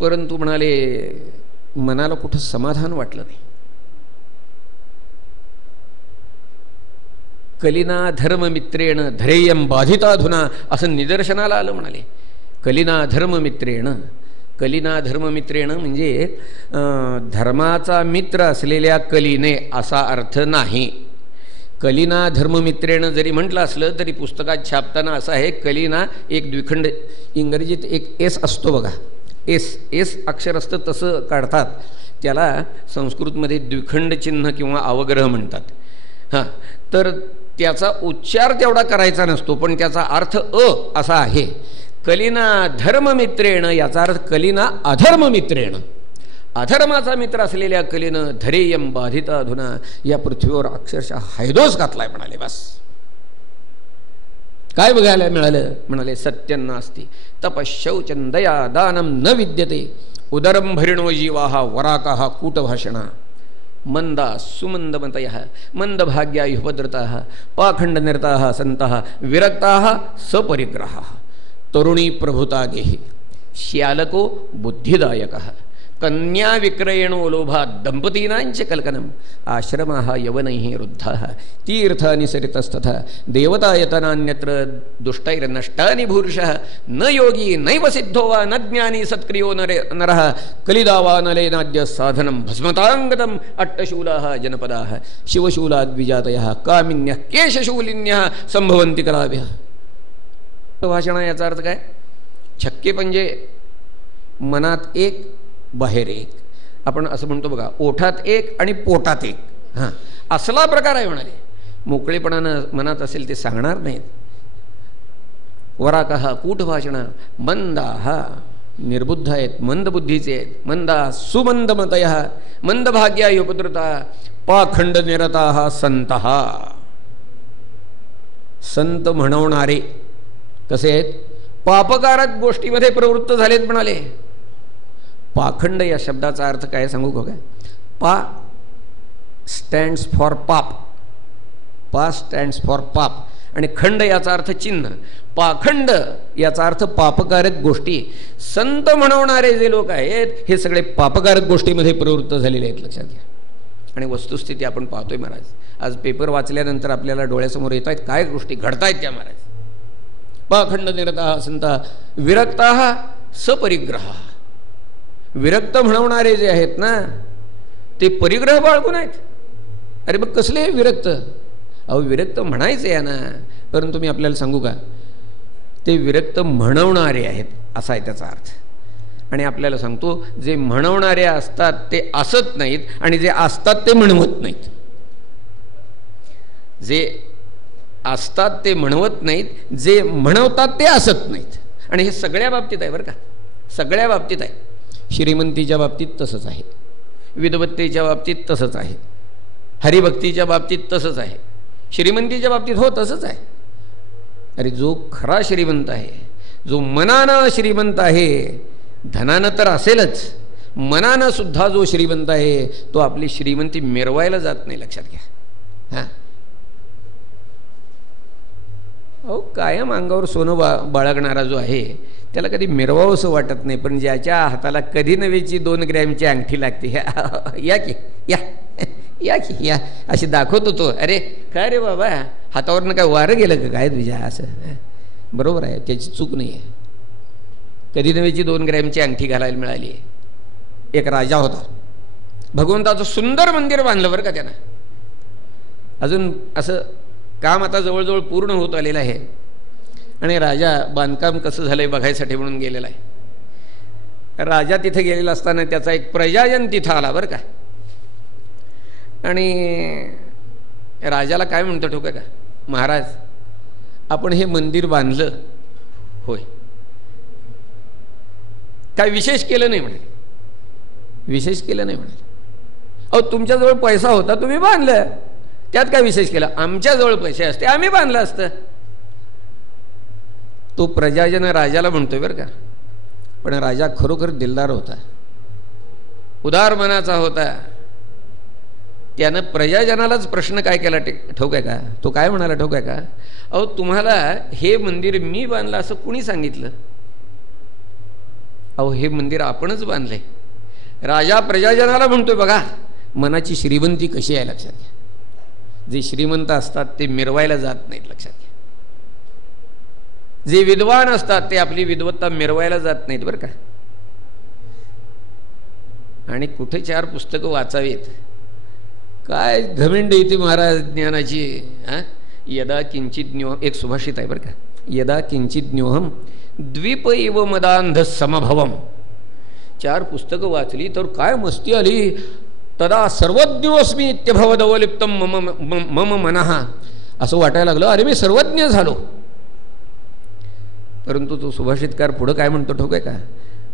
परंतु म्हणाले मनाला कुठं समाधान वाटलं नाही. कलिना धर्ममित्रेण धैर्यं बाधिताधुना असं निदर्शनाला आलं. म्हणाले कलिना धर्ममित्रेण म्हणजे धर्माचा मित्र असलेल्या कलीने असा अर्थ नाही. कलिना धर्ममित्रेण जरी म्हटलं असलं तरी पुस्तकात छापताना असं आहे, कलिना एक द्विखंड, इंग्रजीत एक एस असतो बघा, एस अक्षर असतं तसं काढतात. त्याला संस्कृतमध्ये द्विखंड चिन्ह किंवा अवग्रह म्हणतात. हां, तर त्याचा उच्चार तेवढा करायचा नसतो पण त्याचा अर्थ असा आहे. कलिना धर्ममित्रेण याचा अर्थ कलिना अधर्ममित्रेण, अधर्माचा मित्र असलेल्या कलीनं धैर्यं बाधिता अधुना, या पृथ्वीवर अक्षरशः हैदोस घातलाय. म्हणाले बस काय बघायला मिळालं. म्हणाले सत्यं नास्ति तपशौचं दया दानं न विद्यते उदरं भरिणो जीवाः वराकाः कूटभाषणा मंदा सुमंदमतयः मंदभाग्या युपद्रताः पाखंडनिरताः सन्तः विरक्ताः सपरिग्रहाः तरुणी प्रभुता गेहि श्यालको बुद्धिदायकः कन्या विक्रयणो लोभा दंपतीनांच कल्कनम आश्रमाः यवनैः रुद्धाः तीर्थानि सरितस्तथा देवतायतनान्यत्र दुष्टैर्नष्टानि भूर्षः न योगी नैव सिद्धो वा न ज्ञानी सत्क्रियो नरः कलिदावानलेनाद्य साधनं भस्मतांगतम् अट्टशूलाः जनपदाः शिवशूलाद्विजातयः कामिन्यः केशशूलिन्यः संभवन्ति कलाभ्यः. भाषण याचा अर्थ काय. छक्के पंजे मनात एक बाहेर एक, आपण असं म्हणतो बघा, ओठात एक आणि पोटात एक. हां, असला प्रकार आहे. म्हणाले मोकळेपणानं मनात असेल ते सांगणार नाहीत. वराकाः कूटभाषणा मंदाः निर्बुद्ध आहेत, मंदबुद्धीचे आहेत. मंदा सुमंदमतयः मंदभाग्या उपद्रुता पाखंडनिरताः संतः, संत म्हणवणारे कसे आहेत, पापकारक गोष्टीमध्ये प्रवृत्त झालेत. म्हणाले पाखंड या शब्दाचा अर्थ काय सांगू का. काय पा स्टँड्स फॉर पाप, पा स्टँड्स फॉर पाप आणि खंड याचा अर्थ चिन्ह, पाखंड याचा अर्थ पापकारक गोष्टी. संत म्हणवणारे जे लोक आहेत हे सगळे पापकारक गोष्टीमध्ये प्रवृत्त झालेले आहेत, लक्षात घ्या. आणि वस्तुस्थिती आपण पाहतोय महाराज. आज पेपर वाचल्यानंतर आपल्याला डोळ्यासमोर येत आहेत काय गोष्टी घडतायत त्या महाराज. पाखंड निरता संता विरक्ता सपरिग्रह. विरक्त म्हणवणारे जे आहेत ना ते परिग्रह बाळगून आहेत. अरे मग कसले विरक्त? अहो विरक्त म्हणायचं आहे ना, परंतु मी आपल्याला सांगू का, ते विरक्त म्हणवणारे आहेत असा आहे त्याचा अर्थ. आणि आपल्याला सांगतो जे म्हणवणारे असतात ते असत नाहीत आणि जे असतात ते म्हणवत नाहीत. जे असतात ते म्हणवत नाहीत, जे म्हणवतात ते असत नाहीत. आणि हे सगळ्या बाबतीत आहे बरं का, सगळ्या बाबतीत आहे. श्रीमंतीच्या बाबतीत तसंच आहे, विद्वत्तेच्या बाबतीत तसंच आहे, हरिभक्तीच्या बाबतीत तसंच आहे, श्रीमंतीच्या बाबतीत हो तसंच आहे. अरे जो खरा श्रीमंत आहे, जो मनानं श्रीमंत आहे, धनानं तर असेलच, मनानं सुद्धा जो श्रीमंत आहे तो आपली श्रीमंती मिरवायला जात नाही, लक्षात घ्या. हां अहो कायम अंगावर सोनं बाळगणारा जो आहे त्याला कधी मिरवावं असं वाटत नाही. पण ज्याच्या हाताला कधी नव्हेची 2 ग्रॅमची अंगठी लागते, या की या या की या अशी दाखवतो तो. अरे काय रे बाबा, हातावरनं काय वारं गेलं का काय तुझ्या? असं बरोबर आहे, त्याची चूक नाही आहे. कधी नव्हेची 2 ग्रॅमची अंगठी घालायला मिळाली आहे. एक राजा होता, भगवंताचं सुंदर मंदिर बांधलं बरं का त्यानं. अजून असं काम आता जवळजवळ पूर्ण होत आलेलं आहे आणि राजा बांधकाम कसं झालंय बघायसाठी म्हणून गेलेला आहे. राजा तिथे गेलेला असताना त्याचा एक प्रजाजन तिथं आला बरं का. आणि राजाला काय म्हणतो ठोक का, महाराज आपण हे मंदिर बांधलं होय, काय विशेष केलं नाही म्हणे, विशेष केलं नाही म्हणे. अहो तुमच्याजवळ पैसा होता तुम्ही बांधलं, त्यात काय विशेष केलं? आमच्याजवळ पैसे असते आम्ही बांधलं असतं. तो प्रजाजन राजाला म्हणतोय बरं का. पण राजा खरोखर दिलदार होता, उदार मनाचा होता. त्यानं प्रजाजनालाच प्रश्न काय केला ठाऊक आहे का? तो काय म्हणाला ठाऊक आहे का? अहो तुम्हाला हे मंदिर मी बांधलं असं कुणी सांगितलं? अहो हे मंदिर आपणच बांधलंय. राजा प्रजाजनाला म्हणतोय बघा मनाची श्रीमंती कशी आहे, लक्षात घ्या. जे श्रीमंत असतात ते मिरवायला जात नाहीत, लक्षात घ्या. जे विद्वान असतात ते आपली विद्वत्ता मिरवायला जात नाहीत बरं का. आणि कुठे 4 पुस्तकं वाचावीत, काय घमेंड येते महाराज ज्ञानाची. यदा किंचित न्यो, एक सुभाषित आहे बरं का, यदा किंचित न्योहम द्वीप इव मदांध समभवम. 4 पुस्तकं वाचली तर काय मस्ती आली. तदा सर्वज्ञोस्मी इत्यभवदवलिप्तम मम मनः. असं वाटायला लागलं अरे मी सर्वज्ञ झालो. परंतु तो सुभाषितकार पुढं काय म्हणतो ठोक आहे का,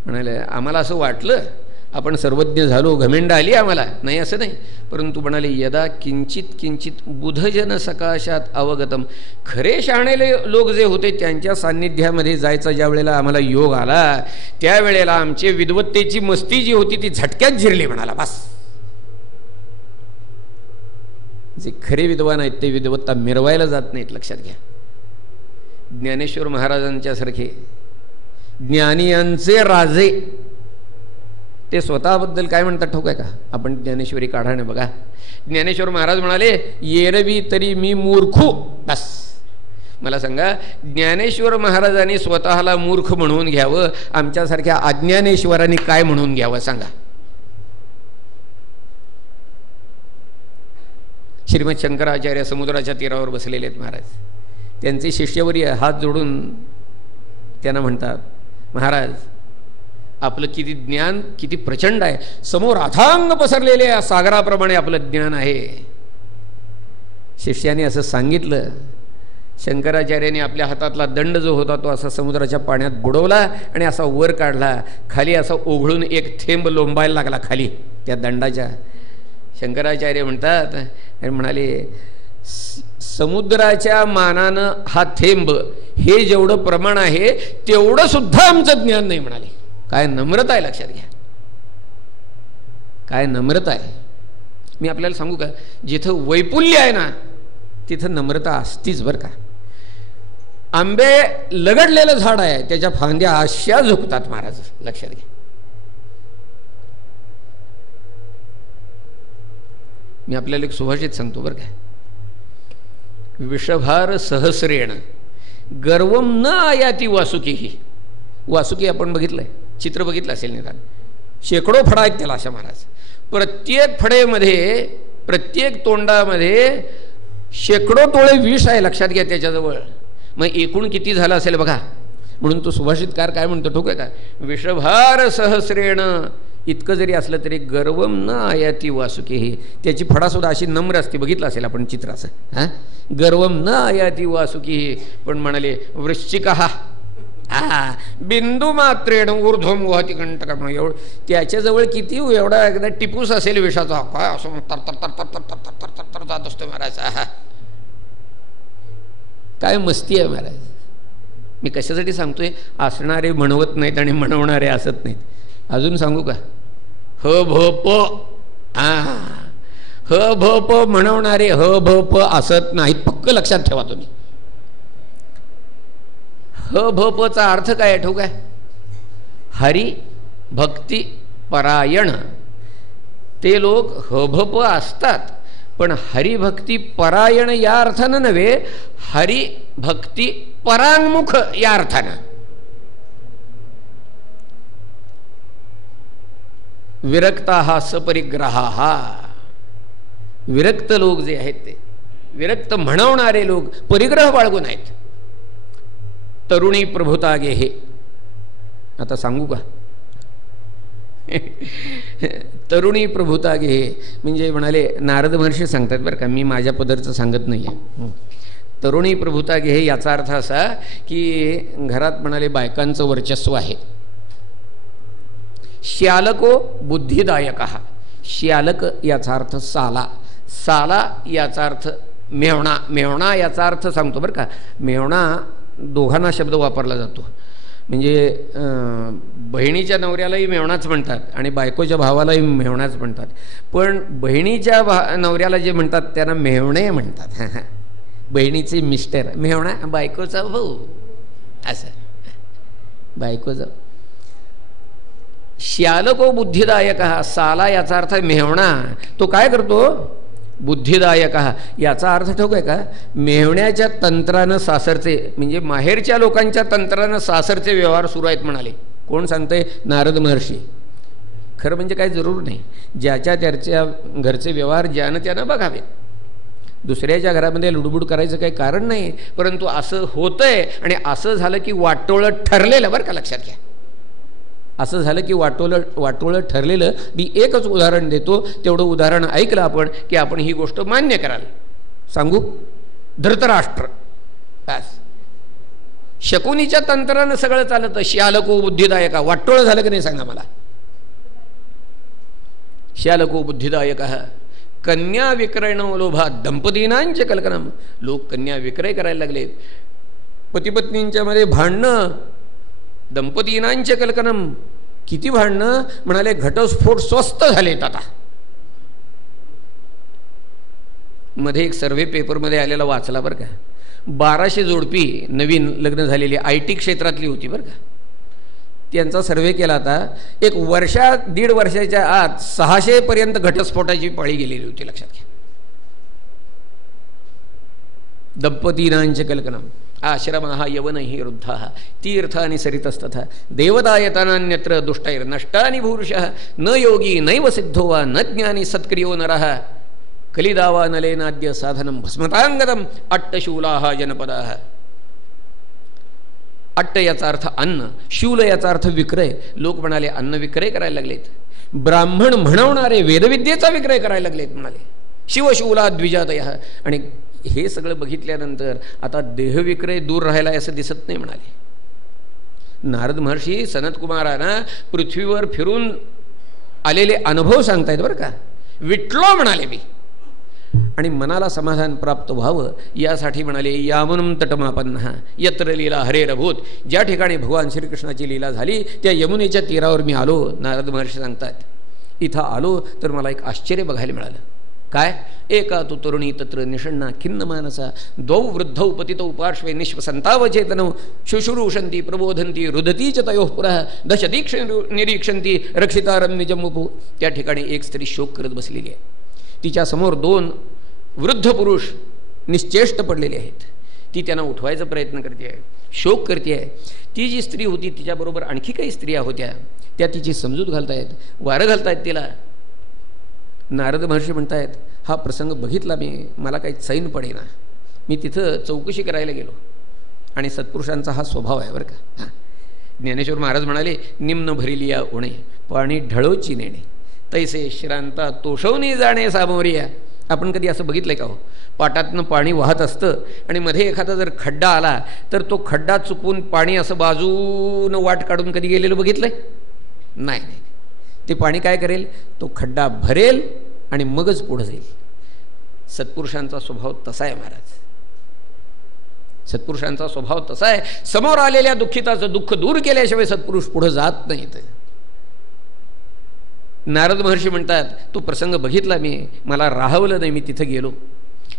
म्हणाले आम्हाला असं वाटलं आपण सर्वज्ञ झालो, घमेंड आली आम्हाला, नाही असं नाही. परंतु म्हणाले यदा किंचित किंचित बुधजन सकाशात अवगतम. खरे शहाणे लोक जे होते त्यांच्या सान्निध्यामध्ये जायचा ज्या वेळेला आम्हाला योग आला त्यावेळेला आमची विद्वत्तेची मस्ती जी होती ती झटक्यात जिरली म्हणाला. बस जे खरे विद्वान आहेत ते विद्वत्ता मिरवायला जात नाहीत, लक्षात घ्या. ज्ञानेश्वर महाराजांच्या सारखे ज्ञानियांचे राजे ते स्वतःबद्दल काय म्हणतात ठाऊक आहे का? आपण ज्ञानेश्वरी काढाने बघा. ज्ञानेश्वर महाराज म्हणाले येरवी तरी मी मूर्खू. बस मला सांगा ज्ञानेश्वर महाराजांनी स्वतःला मूर्ख म्हणून घ्यावं, आमच्यासारख्या अज्ञानेश्वरांनी काय म्हणून घ्यावं सांगा. श्रीमद शंकराचार्य समुद्राच्या तीरावर बसलेले आहेत महाराज. त्यांचे शिष्यवरी हात जोडून त्यांना म्हणतात महाराज आपलं किती ज्ञान किती प्रचंड आहे, समोर अथांग पसरलेले सागराप्रमाणे आपलं ज्ञान आहे. शिष्याने असं सांगितलं. शंकराचार्याने आपल्या हातातला दंड जो होता तो असा समुद्राच्या पाण्यात बुडवला आणि असा वर काढला. खाली असा ओघळून एक थेंब लोंबायला लागला खाली त्या दंडाच्या. शंकराचार्य म्हणतात आणि म्हणाले समुद्राच्या मानानं हा थेंब हे जेवढं प्रमाण आहे तेवढं सुद्धा आमचं ज्ञान नाही म्हणाले. काय नम्रता आहे, लक्षात घ्या. काय नम्रता आहे. मी आपल्याला सांगू का, जिथं वैपुल्य आहे ना तिथं नम्रता असतीच बरं का. आंबे लगडलेलं झाड आहे, त्याच्या फांद्या अशा झुकतात महाराज, लक्षात घ्या. मी आपल्याला एक सुभाषित सांगतो बरं काय. विषभार सहस्रेण गर्वम न आयाती वासुकीही. वासुकी आपण बघितलंय, चित्र बघितलं असेल निदान. शेकडो फडा आहेत त्याला अशा महाराज. प्रत्येक फडेमध्ये, प्रत्येक तोंडामध्ये शेकडो तोळे विष आहे, लक्षात घ्या त्याच्याजवळ. मग एकूण किती झालं असेल बघा. म्हणून तो सुभाषितकार काय म्हणतो ठोक आहे का, विषभार सहस्रेण. इतकं जरी असलं तरी गर्वम न आयाती वासुकी. त्याची फडासुद्धा अशी नम्र असते, बघितलं असेल आपण चित्र असं. हां, गर्वम न आयाती वासुकी. पण म्हणाले वृश्चिकः बिंदू मात्रेण ऊर्ध्वम वहती कंटकम. एवढं त्याच्याजवळ किती एवढा एकदा टिपूस असेल विषाचा, काय असं तर तर तर तर तर तर तर तर तर जात असतो महाराज. काय मस्ती आहे महाराज. मी कशासाठी सांगतोय, असणारे म्हणवत नाहीत आणि म्हणवणारे असत नाहीत. अजून सांगू का, ह भ प. ह भ प म्हणवणारे ह भ प असत नाहीत, पक्क लक्षात ठेवा तुम्ही. ह भ प चा अर्थ काय आहे ठोक आहे, हरी भक्ती परायण. ते लोक ह भ प असतात, पण हरिभक्ती परायण या अर्थानं नव्हे, हरिभक्ती परांगमुख या अर्थानं. विरक्ता सपरिग्रहा. विरक्त लोक जे आहेत ते, विरक्त म्हणवणारे लोक परिग्रह बाळगून आहेत. तरुणी प्रभुता गे हे. आता सांगू का, तरुणी प्रभुता गे म्हणजे म्हणाले नारद महर्षी सांगतात बरं का, मी माझ्या पदरचं सांगत नाही आहे. तरुणी प्रभुता गे याचा अर्थ असा की घरात म्हणाले बायकांचं वर्चस्व आहे. श्यालको बुद्धिदायक. श्यालक याचा अर्थ साला. साला याचा अर्थ मेवणा. मेवणा याचा अर्थ सांगतो बरं का. मेवणा दोघांना शब्द वापरला जातो. म्हणजे बहिणीच्या नवऱ्यालाही मेवणाच म्हणतात आणि बायकोच्या भावालाही मेवणाच म्हणतात. पण बहिणीच्या नवऱ्याला जे म्हणतात त्यांना मेवणे म्हणतात. बहिणीचे मिस्टर मेवणा, बायकोचा भाऊ असं. बायकोचा श्यालको बुद्धिदायक. साला याचा अर्थ मेवणा. तो काय करतो, बुद्धिदायक. याचा अर्थ ठोक आहे का, मेहण्याच्या तंत्रानं सासरचे म्हणजे माहेरच्या लोकांच्या तंत्रानं सासरचे व्यवहार सुरू आहेत म्हणाले. कोण सांगतंय, नारद महर्षी. खरं म्हणजे काय जरूर नाही, ज्याच्या त्याच्या घरचे व्यवहार ज्यानं त्यानं बघावे. दुसऱ्याच्या घरामध्ये लुडबुड करायचं काही कारण नाही, परंतु असं होतंय आणि असं झालं की वाटोळं ठरलेलं बरं का, लक्षात घ्या. असं झालं की वाटोळं ठरलेलं. मी एकच उदाहरण देतो, तेवढं उदाहरण ऐकलं आपण की आपण ही गोष्ट मान्य कराल. सांगू, धृतराष्ट्र. बस, शकुनीच्या तंत्रानं सगळं चालतं. श्यालको बुद्धिदायका. वाटोळं झालं की नाही सांगा मला. श्यालको बुद्धिदायक. कन्या विक्रयण लोभा दंपतीनांचे कल्पनम. लोक कन्या विक्रय करायला लागले. पतिपत्नींच्या मध्ये भांडणं. दंपतीनांचे कल्पनम. किती भांडणं म्हणाले, घटस्फोट स्वस्त झालेत आता. मध्ये एक सर्व्हे पेपरमध्ये आलेला वाचला बरं का. 1200 जोडपी नवीन लग्न झालेली IT क्षेत्रातली होती बरं का. त्यांचा सर्व्हे केला आता. एक दीड वर्षाच्या आत 600 पर्यंत घटस्फोटाची पाळी गेलेली होती, लक्षात घ्या. दंपतीनांचे कल्पनम. आश्रमः यवनैः वृद्धः तीर्थानि सरितस्तथा देवतायतनान्यत्र दुष्टैर्नष्टानि भूरुषः न योगी नैव सिद्धो वा न ज्ञानी सत्क्रियो नरः कलिदावा नलेनाद्य साधनं भस्मतांगतम अट्टशूलाः जनपदाः. अट्ट याचा अर्थ अन्न, शूल याचा अर्थ विक्रय. लोक म्हणाले अन्न विक्रय करायला लागलेत. ब्राह्मण म्हणवणारे वेदविद्येचा विक्रय करायला लागलेत म्हणाले. शिवशूला द्विजातयः. आणि हे सगळं बघितल्यानंतर आता देहविक्रय दूर राहिला असं दिसत नाही म्हणाले. नारद महर्षी सनतकुमारांना पृथ्वीवर फिरून आलेले अनुभव सांगतायत बरं का. विटलो म्हणाले मी, आणि मनाला समाधान प्राप्त व्हावं यासाठी म्हणाले यामुनम तटमापन्नः यत्र लीला हरेरभूत. ज्या ठिकाणी भगवान श्रीकृष्णाची लीला झाली त्या यमुनेच्या तीरावर मी आलो. नारद महर्षी सांगतात, इथं आलो तर मला एक आश्चर्य बघायला मिळालं. काय? एका तु तरुणी तत्र निषण्णा खिन्न मानसा द्वौ वृद्धौ पतितौ पार्श्वे निश्वसंतावचेतनौ शुश्रूषन्ति प्रबोधन्ति रुदती च तयोः पुरः दश दीक्ष निरीक्षन्ति रक्षितारं निजं वपु. त्या ठिकाणी एक स्त्री शोक करत बसलेली आहे. तिच्यासमोर 2 वृद्ध पुरुष निश्चेष्ट पडलेले आहेत. ती त्यांना उठवायचा प्रयत्न करते आहे, शोक करते आहे. ती जी स्त्री होती तिच्याबरोबर आणखी काही स्त्रिया होत्या, त्या तिची समजूत घालतायत, वारं घालतायत तिला. नारद महर्षी म्हणतायत, हा प्रसंग बघितला मी, मला काही चैन पडेना. मी तिथं चौकशी करायला गेलो आणि सत्पुरुषांचा हा स्वभाव आहे बरं का. हां, ज्ञानेश्वर महाराज म्हणाले, निम्न भरिलिया उणे पाणी ढळोची नेणे तैसे श्रांता तोषवणी जाणे सामोरिया. आपण कधी असं बघितलं आहे का हो? पाटातनं पाणी वाहत असतं आणि मध्ये एखादा जर खड्डा आला तर तो खड्डा चुकून पाणी असं बाजूनं वाट काढून कधी गेलेलं बघितलं आहे? नाही नाही. ते पाणी काय करेल? तो खड्डा भरेल आणि मगच पुढं जाईल. सत्पुरुषांचा स्वभाव तसा आहे महाराज. सत्पुरुषांचा स्वभाव तसा आहे. समोर आलेल्या दुःखिताचं दुःख दूर केल्याशिवाय सत्पुरुष पुढं जात नाहीत. नारद महर्षी म्हणतात, तो प्रसंग बघितला मी, मला राहवलं नाही. मी तिथं गेलो.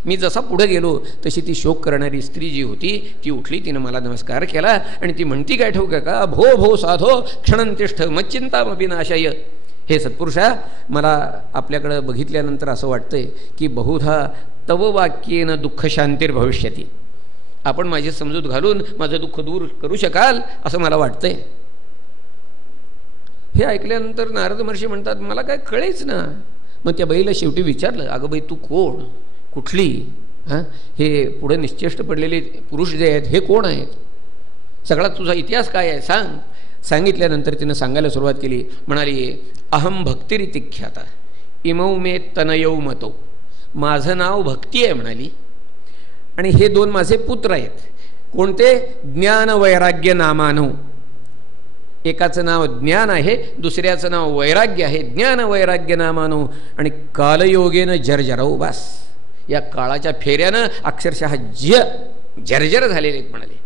मी जसा पुढे गेलो तशी ती शोक करणारी स्त्री जी होती ती उठली, तिनं मला नमस्कार केला आणि ती म्हणती काय ठाऊक का, भो भो साधो क्षणंतिष्ठ मच्चिंतामपि नाशाय. हे सत्पुरुषा, मला आपल्याकडं बघितल्यानंतर असं वाटतंय की बहुधा तव वाक्येन दुःख शांतिर्भविष्यती. आपण माझी समजूत घालून माझं दुःख दूर करू शकाल असं मला वाटतंय. हे ऐकल्यानंतर नारद महर्षी म्हणतात, मला काय कळेच ना. मग त्या बाईला शेवटी विचारलं, अगं बाई तू कोण, कुठली? हां, हे पुढे निश्चेष्ट पडलेले पुरुष जे आहेत हे कोण आहेत? सगळा तुझा इतिहास काय आहे सांग. सांगितल्यानंतर तिनं सांगायला सुरुवात केली. म्हणाली, अहम भक्तिरितिख्याता इमौ मे तनयौ मतो. माझं नाव भक्ती आहे म्हणाली आणि हे 2 माझे पुत्र आहेत. कोणते? ज्ञान वैराग्य नामानो. एकाचं नाव ज्ञान आहे, दुसऱ्याचं नाव वैराग्य आहे. ज्ञान वैराग्य नामानो आणि कालयोगेनं जर्जरौ. बास, या काळाच्या फेऱ्यानं अक्षरशः जर्जर झालेले आहेत म्हणाले.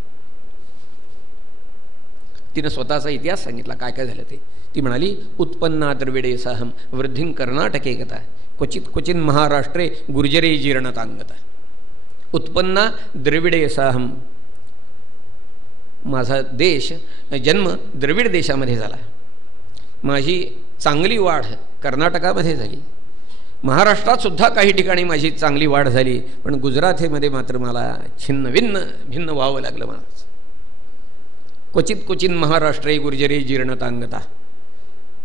तिनं स्वतःचा इतिहास सांगितला काय काय झालं ते. ती म्हणाली, उत्पन्ना द्रविडेसाहम वृद्धिं कर्नाटके गता क्वचित क्वचिन महाराष्ट्रे गुर्जरे जीर्णतांगता. उत्पन्ना द्रविडेसाहम, माझा देश जन्म द्रविड देशामध्ये झाला. माझी चांगली वाढ कर्नाटकामध्ये झाली. महाराष्ट्रात सुद्धा काही ठिकाणी माझी चांगली वाढ झाली, पण गुजरातेमध्ये मात्र मला भिन्न व्हावं लागलं. मला क्वचित क्वचिन महाराष्ट्रे गुर्जरे जीर्णतांगता.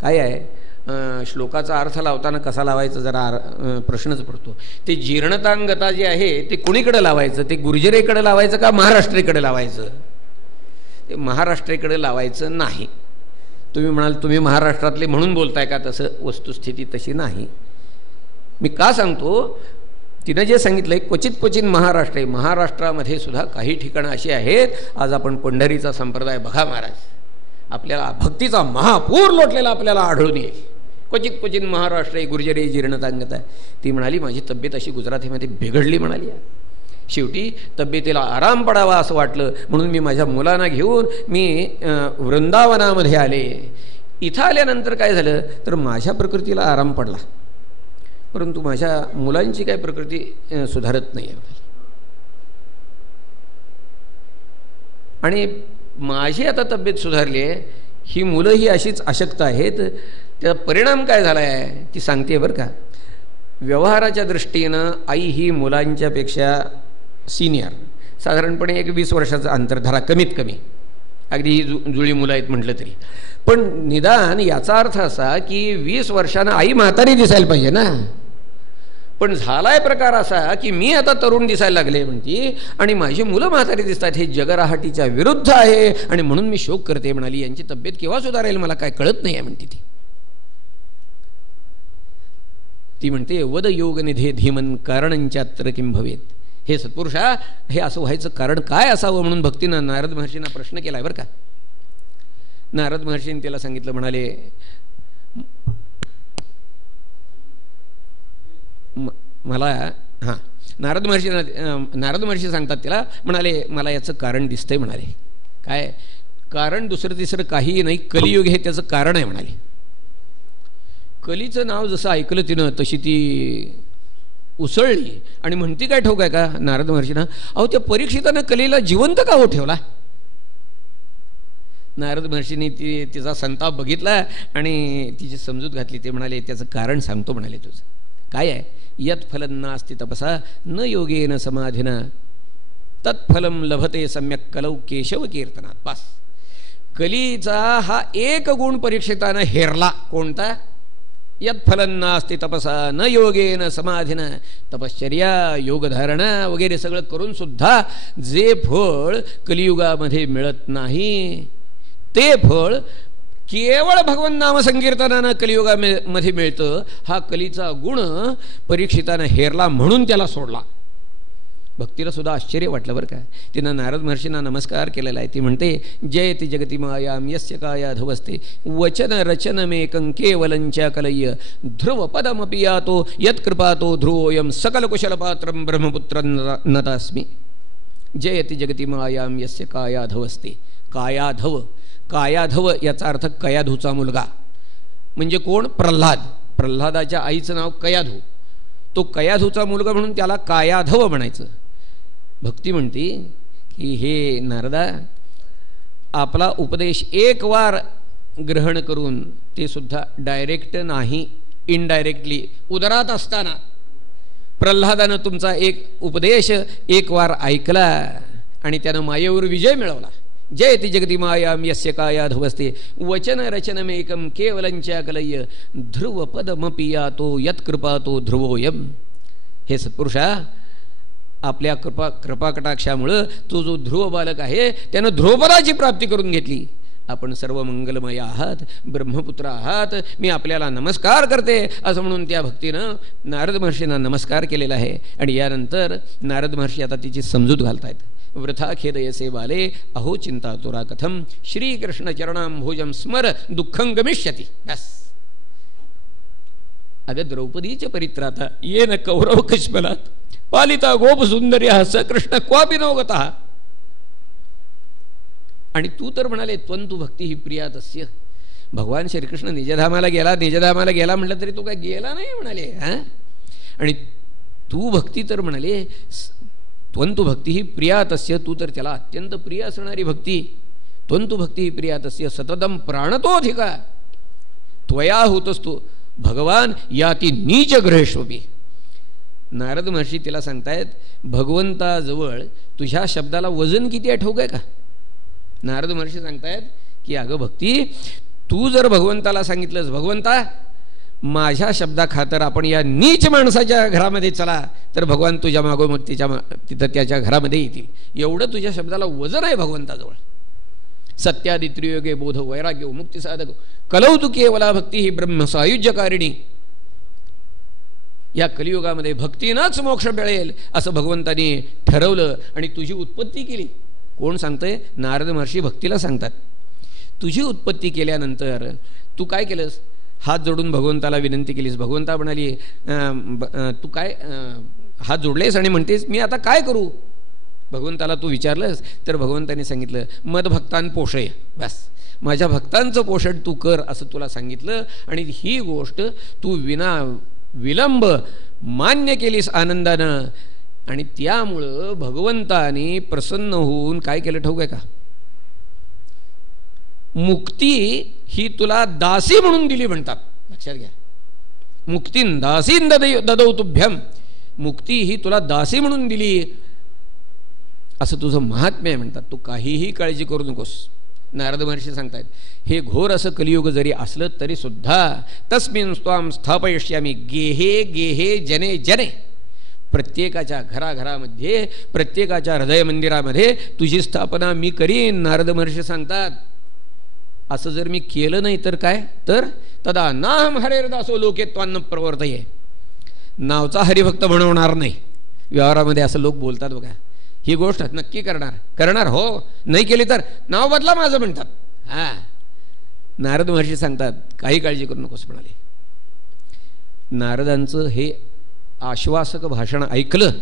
काय आहे? श्लोकाचा अर्थ लावताना कसा लावायचा जरा प्रश्नच पडतो. ते जीर्णतांगता जे आहे ते कुणीकडे लावायचं? ते गुर्जरेकडे लावायचं का महाराष्ट्रेकडे लावायचं? ते महाराष्ट्रेकडे लावायचं नाही. तुम्ही म्हणाल तुम्ही महाराष्ट्रातले म्हणून बोलताय का? तसं वस्तुस्थिती तशी नाही. मी का सांगतो? तिनं जे सांगितलंय क्वचित क्वचित महाराष्ट्र आहे. महाराष्ट्रामध्ये सुद्धा काही ठिकाणं अशी आहेत. आज आपण पंढरीचा संप्रदाय बघा महाराज, आपल्याला भक्तीचा महापूर लोटलेला आपल्याला आढळून येईल. क्वचित क्वचित महाराष्ट्र गुर्जरे जीर्णतांगता. ती म्हणाली, माझी तब्येत अशी गुजरातीमध्ये बिघडली म्हणाली. शेवटी तब्येतीला आराम पडावा असं वाटलं म्हणून मी माझ्या मुलांना घेऊन मी वृंदावनामध्ये आले. इथं आल्यानंतर काय झालं तर माझ्या प्रकृतीला आराम पडला, परंतु माझ्या मुलांची काय प्रकृती सुधारत नाही आहे. आणि माझी आता तब्येत सुधारली आहे, ही मुलं ही अशीच अशक्त आहेत. त्याचा परिणाम काय झाला आहे ती सांगते बरं का. व्यवहाराच्या दृष्टीनं आई ही मुलांच्यापेक्षा सिनियर, साधारणपणे 20 वर्षाचं अंतर धरा कमीत कमी, अगदी ही जुळी मुलं आहेत म्हटलं तरी. पण निदान याचा अर्थ असा की 20 वर्षानं आई म्हातारी दिसायला पाहिजे ना. पण झालाय प्रकार असा की मी आता तरुण दिसायला लागले म्हणती आणि माझी मुलं म्हातारी दिसतात. हे जगराहाटीच्या विरुद्ध आहे आणि म्हणून मी शोक करते म्हणाली. यांची तब्येत केव्हा सुधारेल मला काय कळत नाही आहे म्हणते ती म्हणते वद योगनिधे धीमन कारणंच्यात्र किं भवेत. हे सत्पुरुषा, हे असं व्हायचं कारण काय असावं म्हणून भक्तीनं नारद महर्षींना प्रश्न केलाय बरं का. नारद महर्षींनी त्याला सांगितलं, म्हणाले मला नारद महर्षी सांगतात त्याला, म्हणाले मला याचं कारण दिसतंय. म्हणाले काय कारण? दुसरं तिसरं काहीही नाही, कलियुग हे त्याचं कारण आहे म्हणाले. कलीचं नाव जसं ऐकलं तिनं तशी ती उसळली आणि म्हणती काय ठाऊक आहे का नारद महर्षींना, अहो त्या परीक्षितानं कलेला जिवंत का हो ठेवला. नारद महर्षींनी तिचा संताप बघितला आणि तिची समजूत घातली. ते म्हणाले त्याचं कारण सांगतो म्हणाले. तुझं काय आहे. यत फलं नास्ति तपसा न योगेन समाधिना तत्फलम लभते सम्यक कलौ केशव कीर्तनात. पास कलीचा हा एक गुण परीक्षितानं हेरला. कोणता. यत फलं नास्ति तपसा न योगेन समाधिना. तपश्चर्या योगधारणा वगैरे सगळं करून सुद्धा जे फळ कलियुगामध्ये मिळत नाही ते फळ केवळ भगवन् नामसंकीर्तनानं कलियुगामध्ये मिळतं. हा कलीचा गुण परीक्षितानं हेरला म्हणून त्याला सोडला. भक्तीला सुद्धा आश्चर्य वाटलं बरं का. तिनं नारद महर्षींना नमस्कार केलेला आहे. ती म्हणते जयति जगती मायाम यस्य कायाधवस्ते वचन रचनमेकं केवलंच्या कलय्य ध्रुवपदमपि यातो यत्कृपातो ध्रुवोऽयं सकलकुशलपात्रं ब्रह्मपुत्रं नतास्मि. जयति जगती मायाम यस्य कायाधवस्ते. कायाधव. कायाधव याचा अर्थ कयाधूचा मुलगा म्हणजे कोण. प्रल्हाद. प्रल्हादाच्या आईचं नाव कयाधू. तो कयाधूचा मुलगा म्हणून त्याला कायाधव म्हणायचं. भक्ती म्हणती की हे नारदा आपला उपदेश एक वार ग्रहण करून ते सुद्धा डायरेक्ट नाही इनडायरेक्टली उदरात असताना प्रल्हादानं तुमचा एक उपदेश एक वार ऐकला आणि त्यानं मायेवर विजय मिळवला. जयति जगती मायाम यस्य कायाधवस्ते वचन रचनमेकं केवलंच्या कलय्य ध्रुवपदमपि यातो यत्कृपातो ध्रुवोऽयं. हे सत्पुरुषा आपल्या कृपाकटाक्षामुळं तो जो ध्रुव बालक आहे त्यानं ध्रुवपदाची प्राप्ती करून घेतली. आपण सर्व मंगलमय आहात, ब्रह्मपुत्र आहात, मी आपल्याला नमस्कार करते असं म्हणून त्या भक्तीनं नारद महर्षींना नमस्कार केलेला आहे. आणि यानंतर नारद महर्षी आता तिची समजूत घालतायत. वृथा खेदयसे बाले अहो चिंता तुरा कथम श्रीकृष्ण चरणांभोजम स्मर दुःखं गमिष्यति. बस. अगं द्रौपदीच्या परित्राता येन कौरव कश्मलात पालिता गोप सुंदर्या स कृष्ण क्वापि नोगतः. आणि तू तर म्हणाले त्वंतु भक्ती ही प्रिया तस्य. भगवान श्रीकृष्ण निजधामाला गेला म्हटलं तरी तो काय गेला नाही म्हणाले. आणि तू भक्ती तर म्हणाले त्वंतु भक्ती ही प्रिया तस्य. तू तर त्याला अत्यंत प्रिय असणारी भक्ती. त्वंतु भक्ती ही प्रिया तस्य सततम प्राणतोधिका त्वया होतस्तु भगवान याती नीच ग्रहेष्वपी. नारद महर्षी तिला सांगतायत भगवंताजवळ तुझ्या शब्दाला वजन किती आहे ठाऊक आहे का. नारद महर्षी सांगतायत की अगं भक्ती तू जर भगवंताला सांगितलंस भगवंता माझ्या शब्दाखातर आपण या नीच माणसाच्या घरामध्ये चला तर भगवान तुझ्या मागो मग तिथं त्याच्या घरामध्ये येतील. एवढं तुझ्या शब्दाला वजन आहे भगवंताजवळ. सत्यादी त्रियोगे बोध वैराग्य मुक्ती साधक कलौतु केवला भक्ती ही ब्रह्म सायुज्यकारिणी. या कलियुगामध्ये भक्तीनंच मोक्ष मिळेल असं भगवंतानी ठरवलं आणि तुझी उत्पत्ती केली. कोण सांगतंय. नारद महर्षी भक्तीला सांगतात. तुझी उत्पत्ती केल्यानंतर तू काय केलंस. हात जोडून भगवंताला विनंती केलीस. भगवंता म्हणाली तू काय हात जोडलेस आणि म्हणतेस मी आता काय करू. भगवंताला तू विचारलंस तर भगवंताने सांगितलं मदभक्तान पोषय. बस माझ्या भक्तांचं पोषण तू कर असं तुला सांगितलं. आणि ही गोष्ट तू विना विलंब मान्य केलीस आनंदानं. आणि त्यामुळं भगवंताने प्रसन्न होऊन काय केलं ठाऊक आहे का. मुक्ती ही तुला दासी म्हणून दिली म्हणतात. लक्षात घ्या. मुक्तीन दासीन ददौ तुभ्यम. मुक्ती ही तुला दासी म्हणून दिली असं तुझं महात्म्य आहे म्हणतात. तू काहीही काळजी करू नकोस. नारद महर्षी सांगतायत हे घोर असं कलियुग जरी असलं तरी सुद्धा तस्मिन् त्वां स्थापयिष्यामि गेहे गेहे जने जने. प्रत्येकाच्या घराघरामध्ये प्रत्येकाच्या हृदय मंदिरामध्ये तुझी स्थापना मी करीन. नारद महर्षी सांगतात असं जर मी केलं नाही तर काय तर तदा नाहम हरेरदासो लोके त्वान्न प्रवर्तये. नावचा हरिभक्त म्हणवणार नाही. व्यवहारामध्ये असं लोक बोलतात बघा. ही गोष्ट नक्की करणार हो नाही केली तर नाव बदला माझं म्हणतात. नारद महर्षी सांगतात काही काळजी करू नकोस म्हणाले. नारदांचं हे आश्वासक भाषण ऐकलं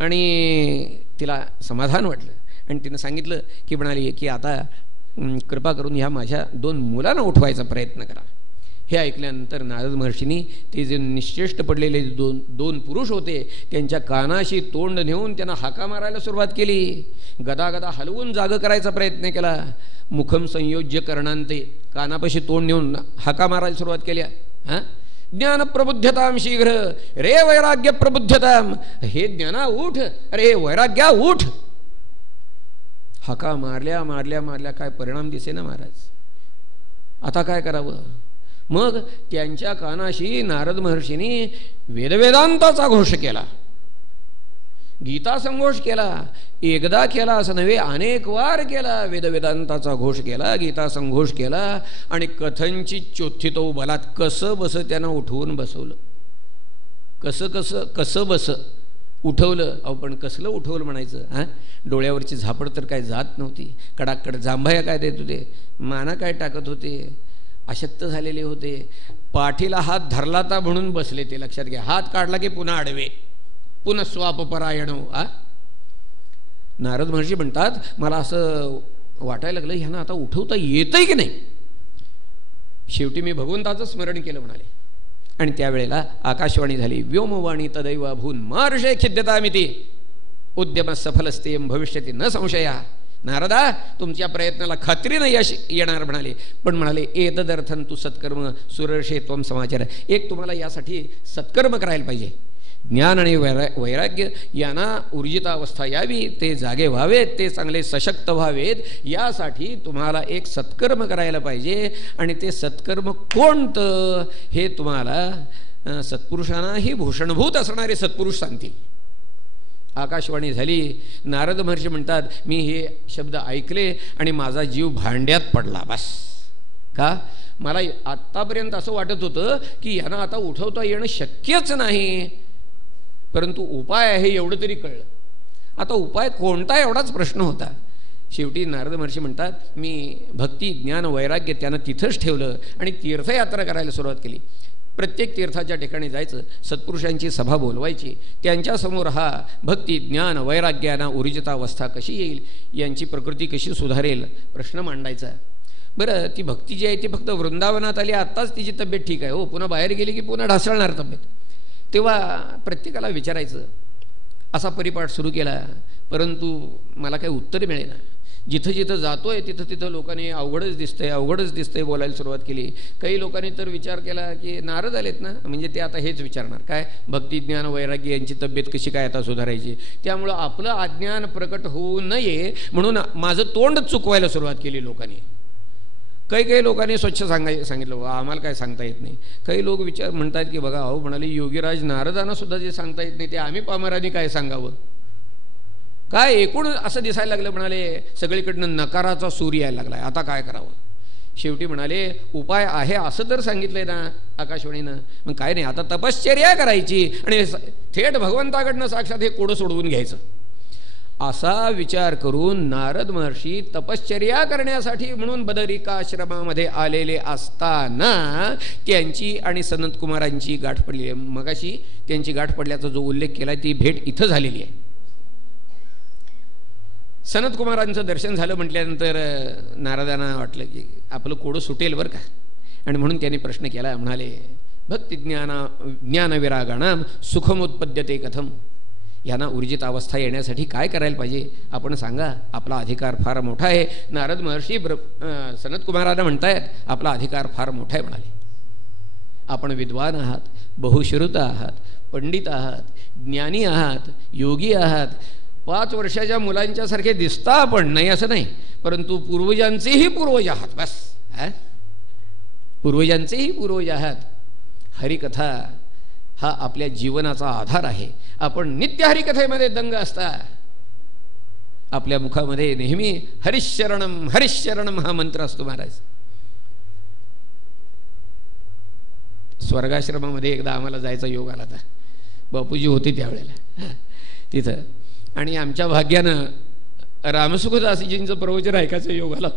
आणि तिला समाधान वाटलं आणि तिनं सांगितलं की म्हणाली की आता कृपा करून ह्या माझ्या 2 मुलांना उठवायचा प्रयत्न करा. हे ऐकल्यानंतर नारद महर्षींनी ते जे निश्चेष्ट पडलेले दोन पुरुष होते त्यांच्या कानाशी तोंड नेऊन त्यांना हाका मारायला सुरुवात केली. गदा हलवून जागं करायचा प्रयत्न केला. मुखम संयोज्य करणांते, कानापाशी तोंड नेऊन हाका मारायला सुरुवात केल्या. ज्ञान प्रबुद्धताम शीघ्र, रे वैराग्य प्रबुद्धताम, हे ज्ञाना उठ, अरे वैराग्या उठ. हाका मारल्या मारल्या मारल्या, काय परिणाम दिसे ना महाराज. आता काय करावं. मग त्यांच्या कानाशी नारद महर्षींनी वेदवेदांताचा घोष केला, गीता संघोष केला. एकदा केला असं नव्हे, अनेक वार केला. वेदवेदांताचा घोष केला, गीता संघोष केला. आणि कथनचित चोथितो बलात, कसं बस त्यानं उठवून बसवलं. कसं बस उठवलं. अहो पण कसलं उठवलं म्हणायचं. डोळ्यावरची झापड तर काय जात नव्हती. कडाकड जांभया काय देत होते, माना काय टाकत होते, अशक्त झालेले होते. पाठीला हात धरला तर म्हणून बसले ते, लक्षात घ्या. हात काढला की पुन्हा आडवे, पुन्हा स्वापपरायण. नारद महर्षी म्हणतात, मला असं वाटायला लागलं ह्यांना आता उठवता येतंय की नाही. शेवटी मी भगवंताचं स्मरण केलं म्हणाले. आणि त्यावेळेला आकाशवाणी झाली. व्योमवाणी तदैव अभून महर्षे खिद्यतामिती उद्यम सफलस्ते भविष्यती न संशया. नारदा, तुमच्या प्रयत्नाला खात्रीनं यश येणार म्हणाले. पण म्हणाले, एतदर्थन तू सत्कर्म सुरर्षे त्वम समाचार. एक तुम्हाला यासाठी सत्कर्म करायला पाहिजे. ज्ञान आणि वैराग्य यांना ऊर्जितावस्था यावी, ते जागे व्हावेत, ते चांगले सशक्त व्हावेत, यासाठी तुम्हाला एक सत्कर्म करायला पाहिजे. आणि ते सत्कर्म कोणतं हे तुम्हाला सत्पुरुषांनाही भूषणभूत असणारे सत्पुरुष सांगतील. आकाशवाणी झाली. नारद महर्षी म्हणतात, मी हे शब्द ऐकले आणि माझा जीव भांड्यात पडला. बस का, मला आत्तापर्यंत असं वाटत होतं की यांना आता उठवता येणं शक्यच नाही, परंतु उपाय आहे एवढं तरी कळलं. आता उपाय कोणता एवढाच प्रश्न होता. शेवटी नारद महर्षी म्हणतात, मी भक्ती ज्ञान वैराग्य त्यानं तिथंच ठेवलं आणि तीर्थयात्रा करायला सुरुवात केली. प्रत्येक तीर्थाच्या ठिकाणी जायचं, सत्पुरुषांची सभा बोलवायची, त्यांच्यासमोर हा भक्ती ज्ञान वैराग्याना ऊर्जितावस्था कशी येईल, यांची प्रकृती कशी सुधारेल, प्रश्न मांडायचा. बरं, ती भक्ती जी आहे ती फक्त वृंदावनात आली, आत्ताच तिची तब्येत ठीक आहे हो, पुन्हा बाहेर गेली की पुन्हा ढासळणार तब्येत. तेव्हा प्रत्येकाला विचारायचं. असा परिपाठ सुरू केला, परंतु मला काही उत्तर मिळेना. जिथं जिथं जातोय तिथं तिथं लोकांनी अवघडच दिसतंय बोलायला सुरुवात केली. काही लोकांनी तर विचार केला की नारद आलेत ना, म्हणजे ते आता हेच विचारणार काय, भक्ती ज्ञान वैराग्य यांची तब्येत कशी काय आता सुधारायची. त्यामुळं आपलं अज्ञान प्रकट होऊ नये म्हणून माझं तोंड चुकवायला सुरुवात केली लोकांनी. काही लोकांनी स्वच्छ सांगितलं, आम्हाला काय सांगता येत नाही. काही लोक म्हणतात की बघा, अहो म्हणाले योगीराज नारदांना सुद्धा जे सांगता येत नाही ते आम्ही पामरांनी काय सांगावं. काय एकूण असं दिसायला लागलं. म्हणाले सगळीकडनं नकाराचा सूर यायला लागलाय, आता काय करावं. शेवटी म्हणाले, उपाय आहे असं तर सांगितलंय ना आकाशवाणीनं, मग काय नाही, आता तपश्चर्या करायची आणि थेट भगवंताकडनं साक्षात हे कोडं सोडवून घ्यायचं. असा विचार करून नारद महर्षी तपश्चर्या करण्यासाठी म्हणून बदरिकाश्रमामध्ये आलेले असताना त्यांची आणि सनत कुमारांची गाठ पडली आहे. मगाशी त्यांची गाठ पडल्याचा जो उल्लेख केला ती भेट इथं झालेली आहे. सनत कुमारांचं दर्शन झालं म्हटल्यानंतर नारदांना वाटलं की आपलं कोडं सुटेल बरं का, आणि म्हणून त्यांनी प्रश्न केला. म्हणाले, भक्ती ज्ञानविरागाणाम सुखमुत्पद्यते कथम. यांना ऊर्जित अवस्था येण्यासाठी काय करायला पाहिजे आपण सांगा, आपला अधिकार फार मोठा आहे. नारद महर्षी सनत कुमारांना म्हणतायत आपला अधिकार फार मोठा आहे. म्हणाले, आपण विद्वान आहात, बहुश्रुत आहात, पंडित आहात, ज्ञानी आहात, योगी आहात, 5 वर्षाच्या मुलांच्या सारखे दिसता आपण, नाही असं नाही, परंतु पूर्वजांचेही पूर्वज आहात. बस पूर्वजांचेही पूर्वज आहात. हरिकथा हा आपल्या जीवनाचा आधार आहे. आपण नित्य हरिकथेमध्ये दंग असता. आपल्या मुखामध्ये नेहमी हरिशरणम हरिशरणम हा मंत्र असतो. महाराज स्वर्गाश्रमामध्ये एकदा आम्हाला जायचा योग आला होता. बापूजी होते त्यावेळेला तिथं, आणि आमच्या भाग्यानं रामसुखदासजींचं प्रवचन ऐकायचा योग आला.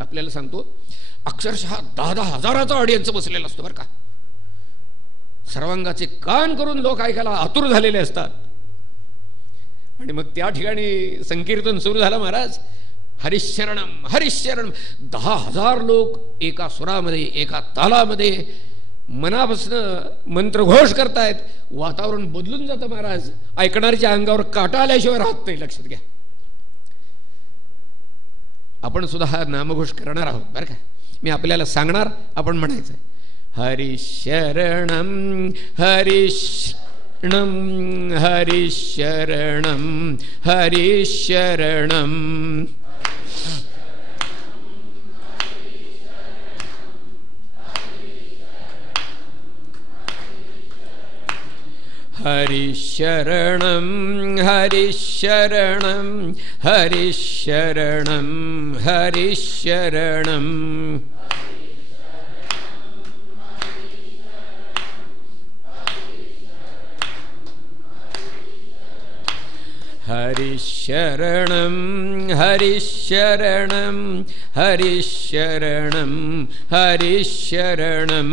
आपल्याला सांगतो, अक्षरशः 10,000 हजाराचा ऑडियन्स बसलेला असतो बरं का. सर्वांगाचे कान करून लोक ऐकायला आतुर झालेले असतात. आणि मग त्या ठिकाणी संकीर्तन सुरू झालं. महाराज हरिशरणम हरिशरणम, 10,000 लोक एका सुरामध्ये एका तालामध्ये मनापासून मंत्रघोष करतायत. वातावरण बदलून जातं महाराज. ऐकणाऱ्याच्या अंगावर काटा आल्याशिवाय राहत नाही. लक्षात घ्या, आपण सुद्धा हा नामघोष करणार आहोत बरं का. मी आपल्याला सांगणार, आपण म्हणायचं हरिशरणम हरिशरणम हरिशरणम हरिशरणम हरिशरणं हरिशरणं हरिशरणं हरिशरणं हरिशरणं हरिशरणं हरिशरणं हरिशरणं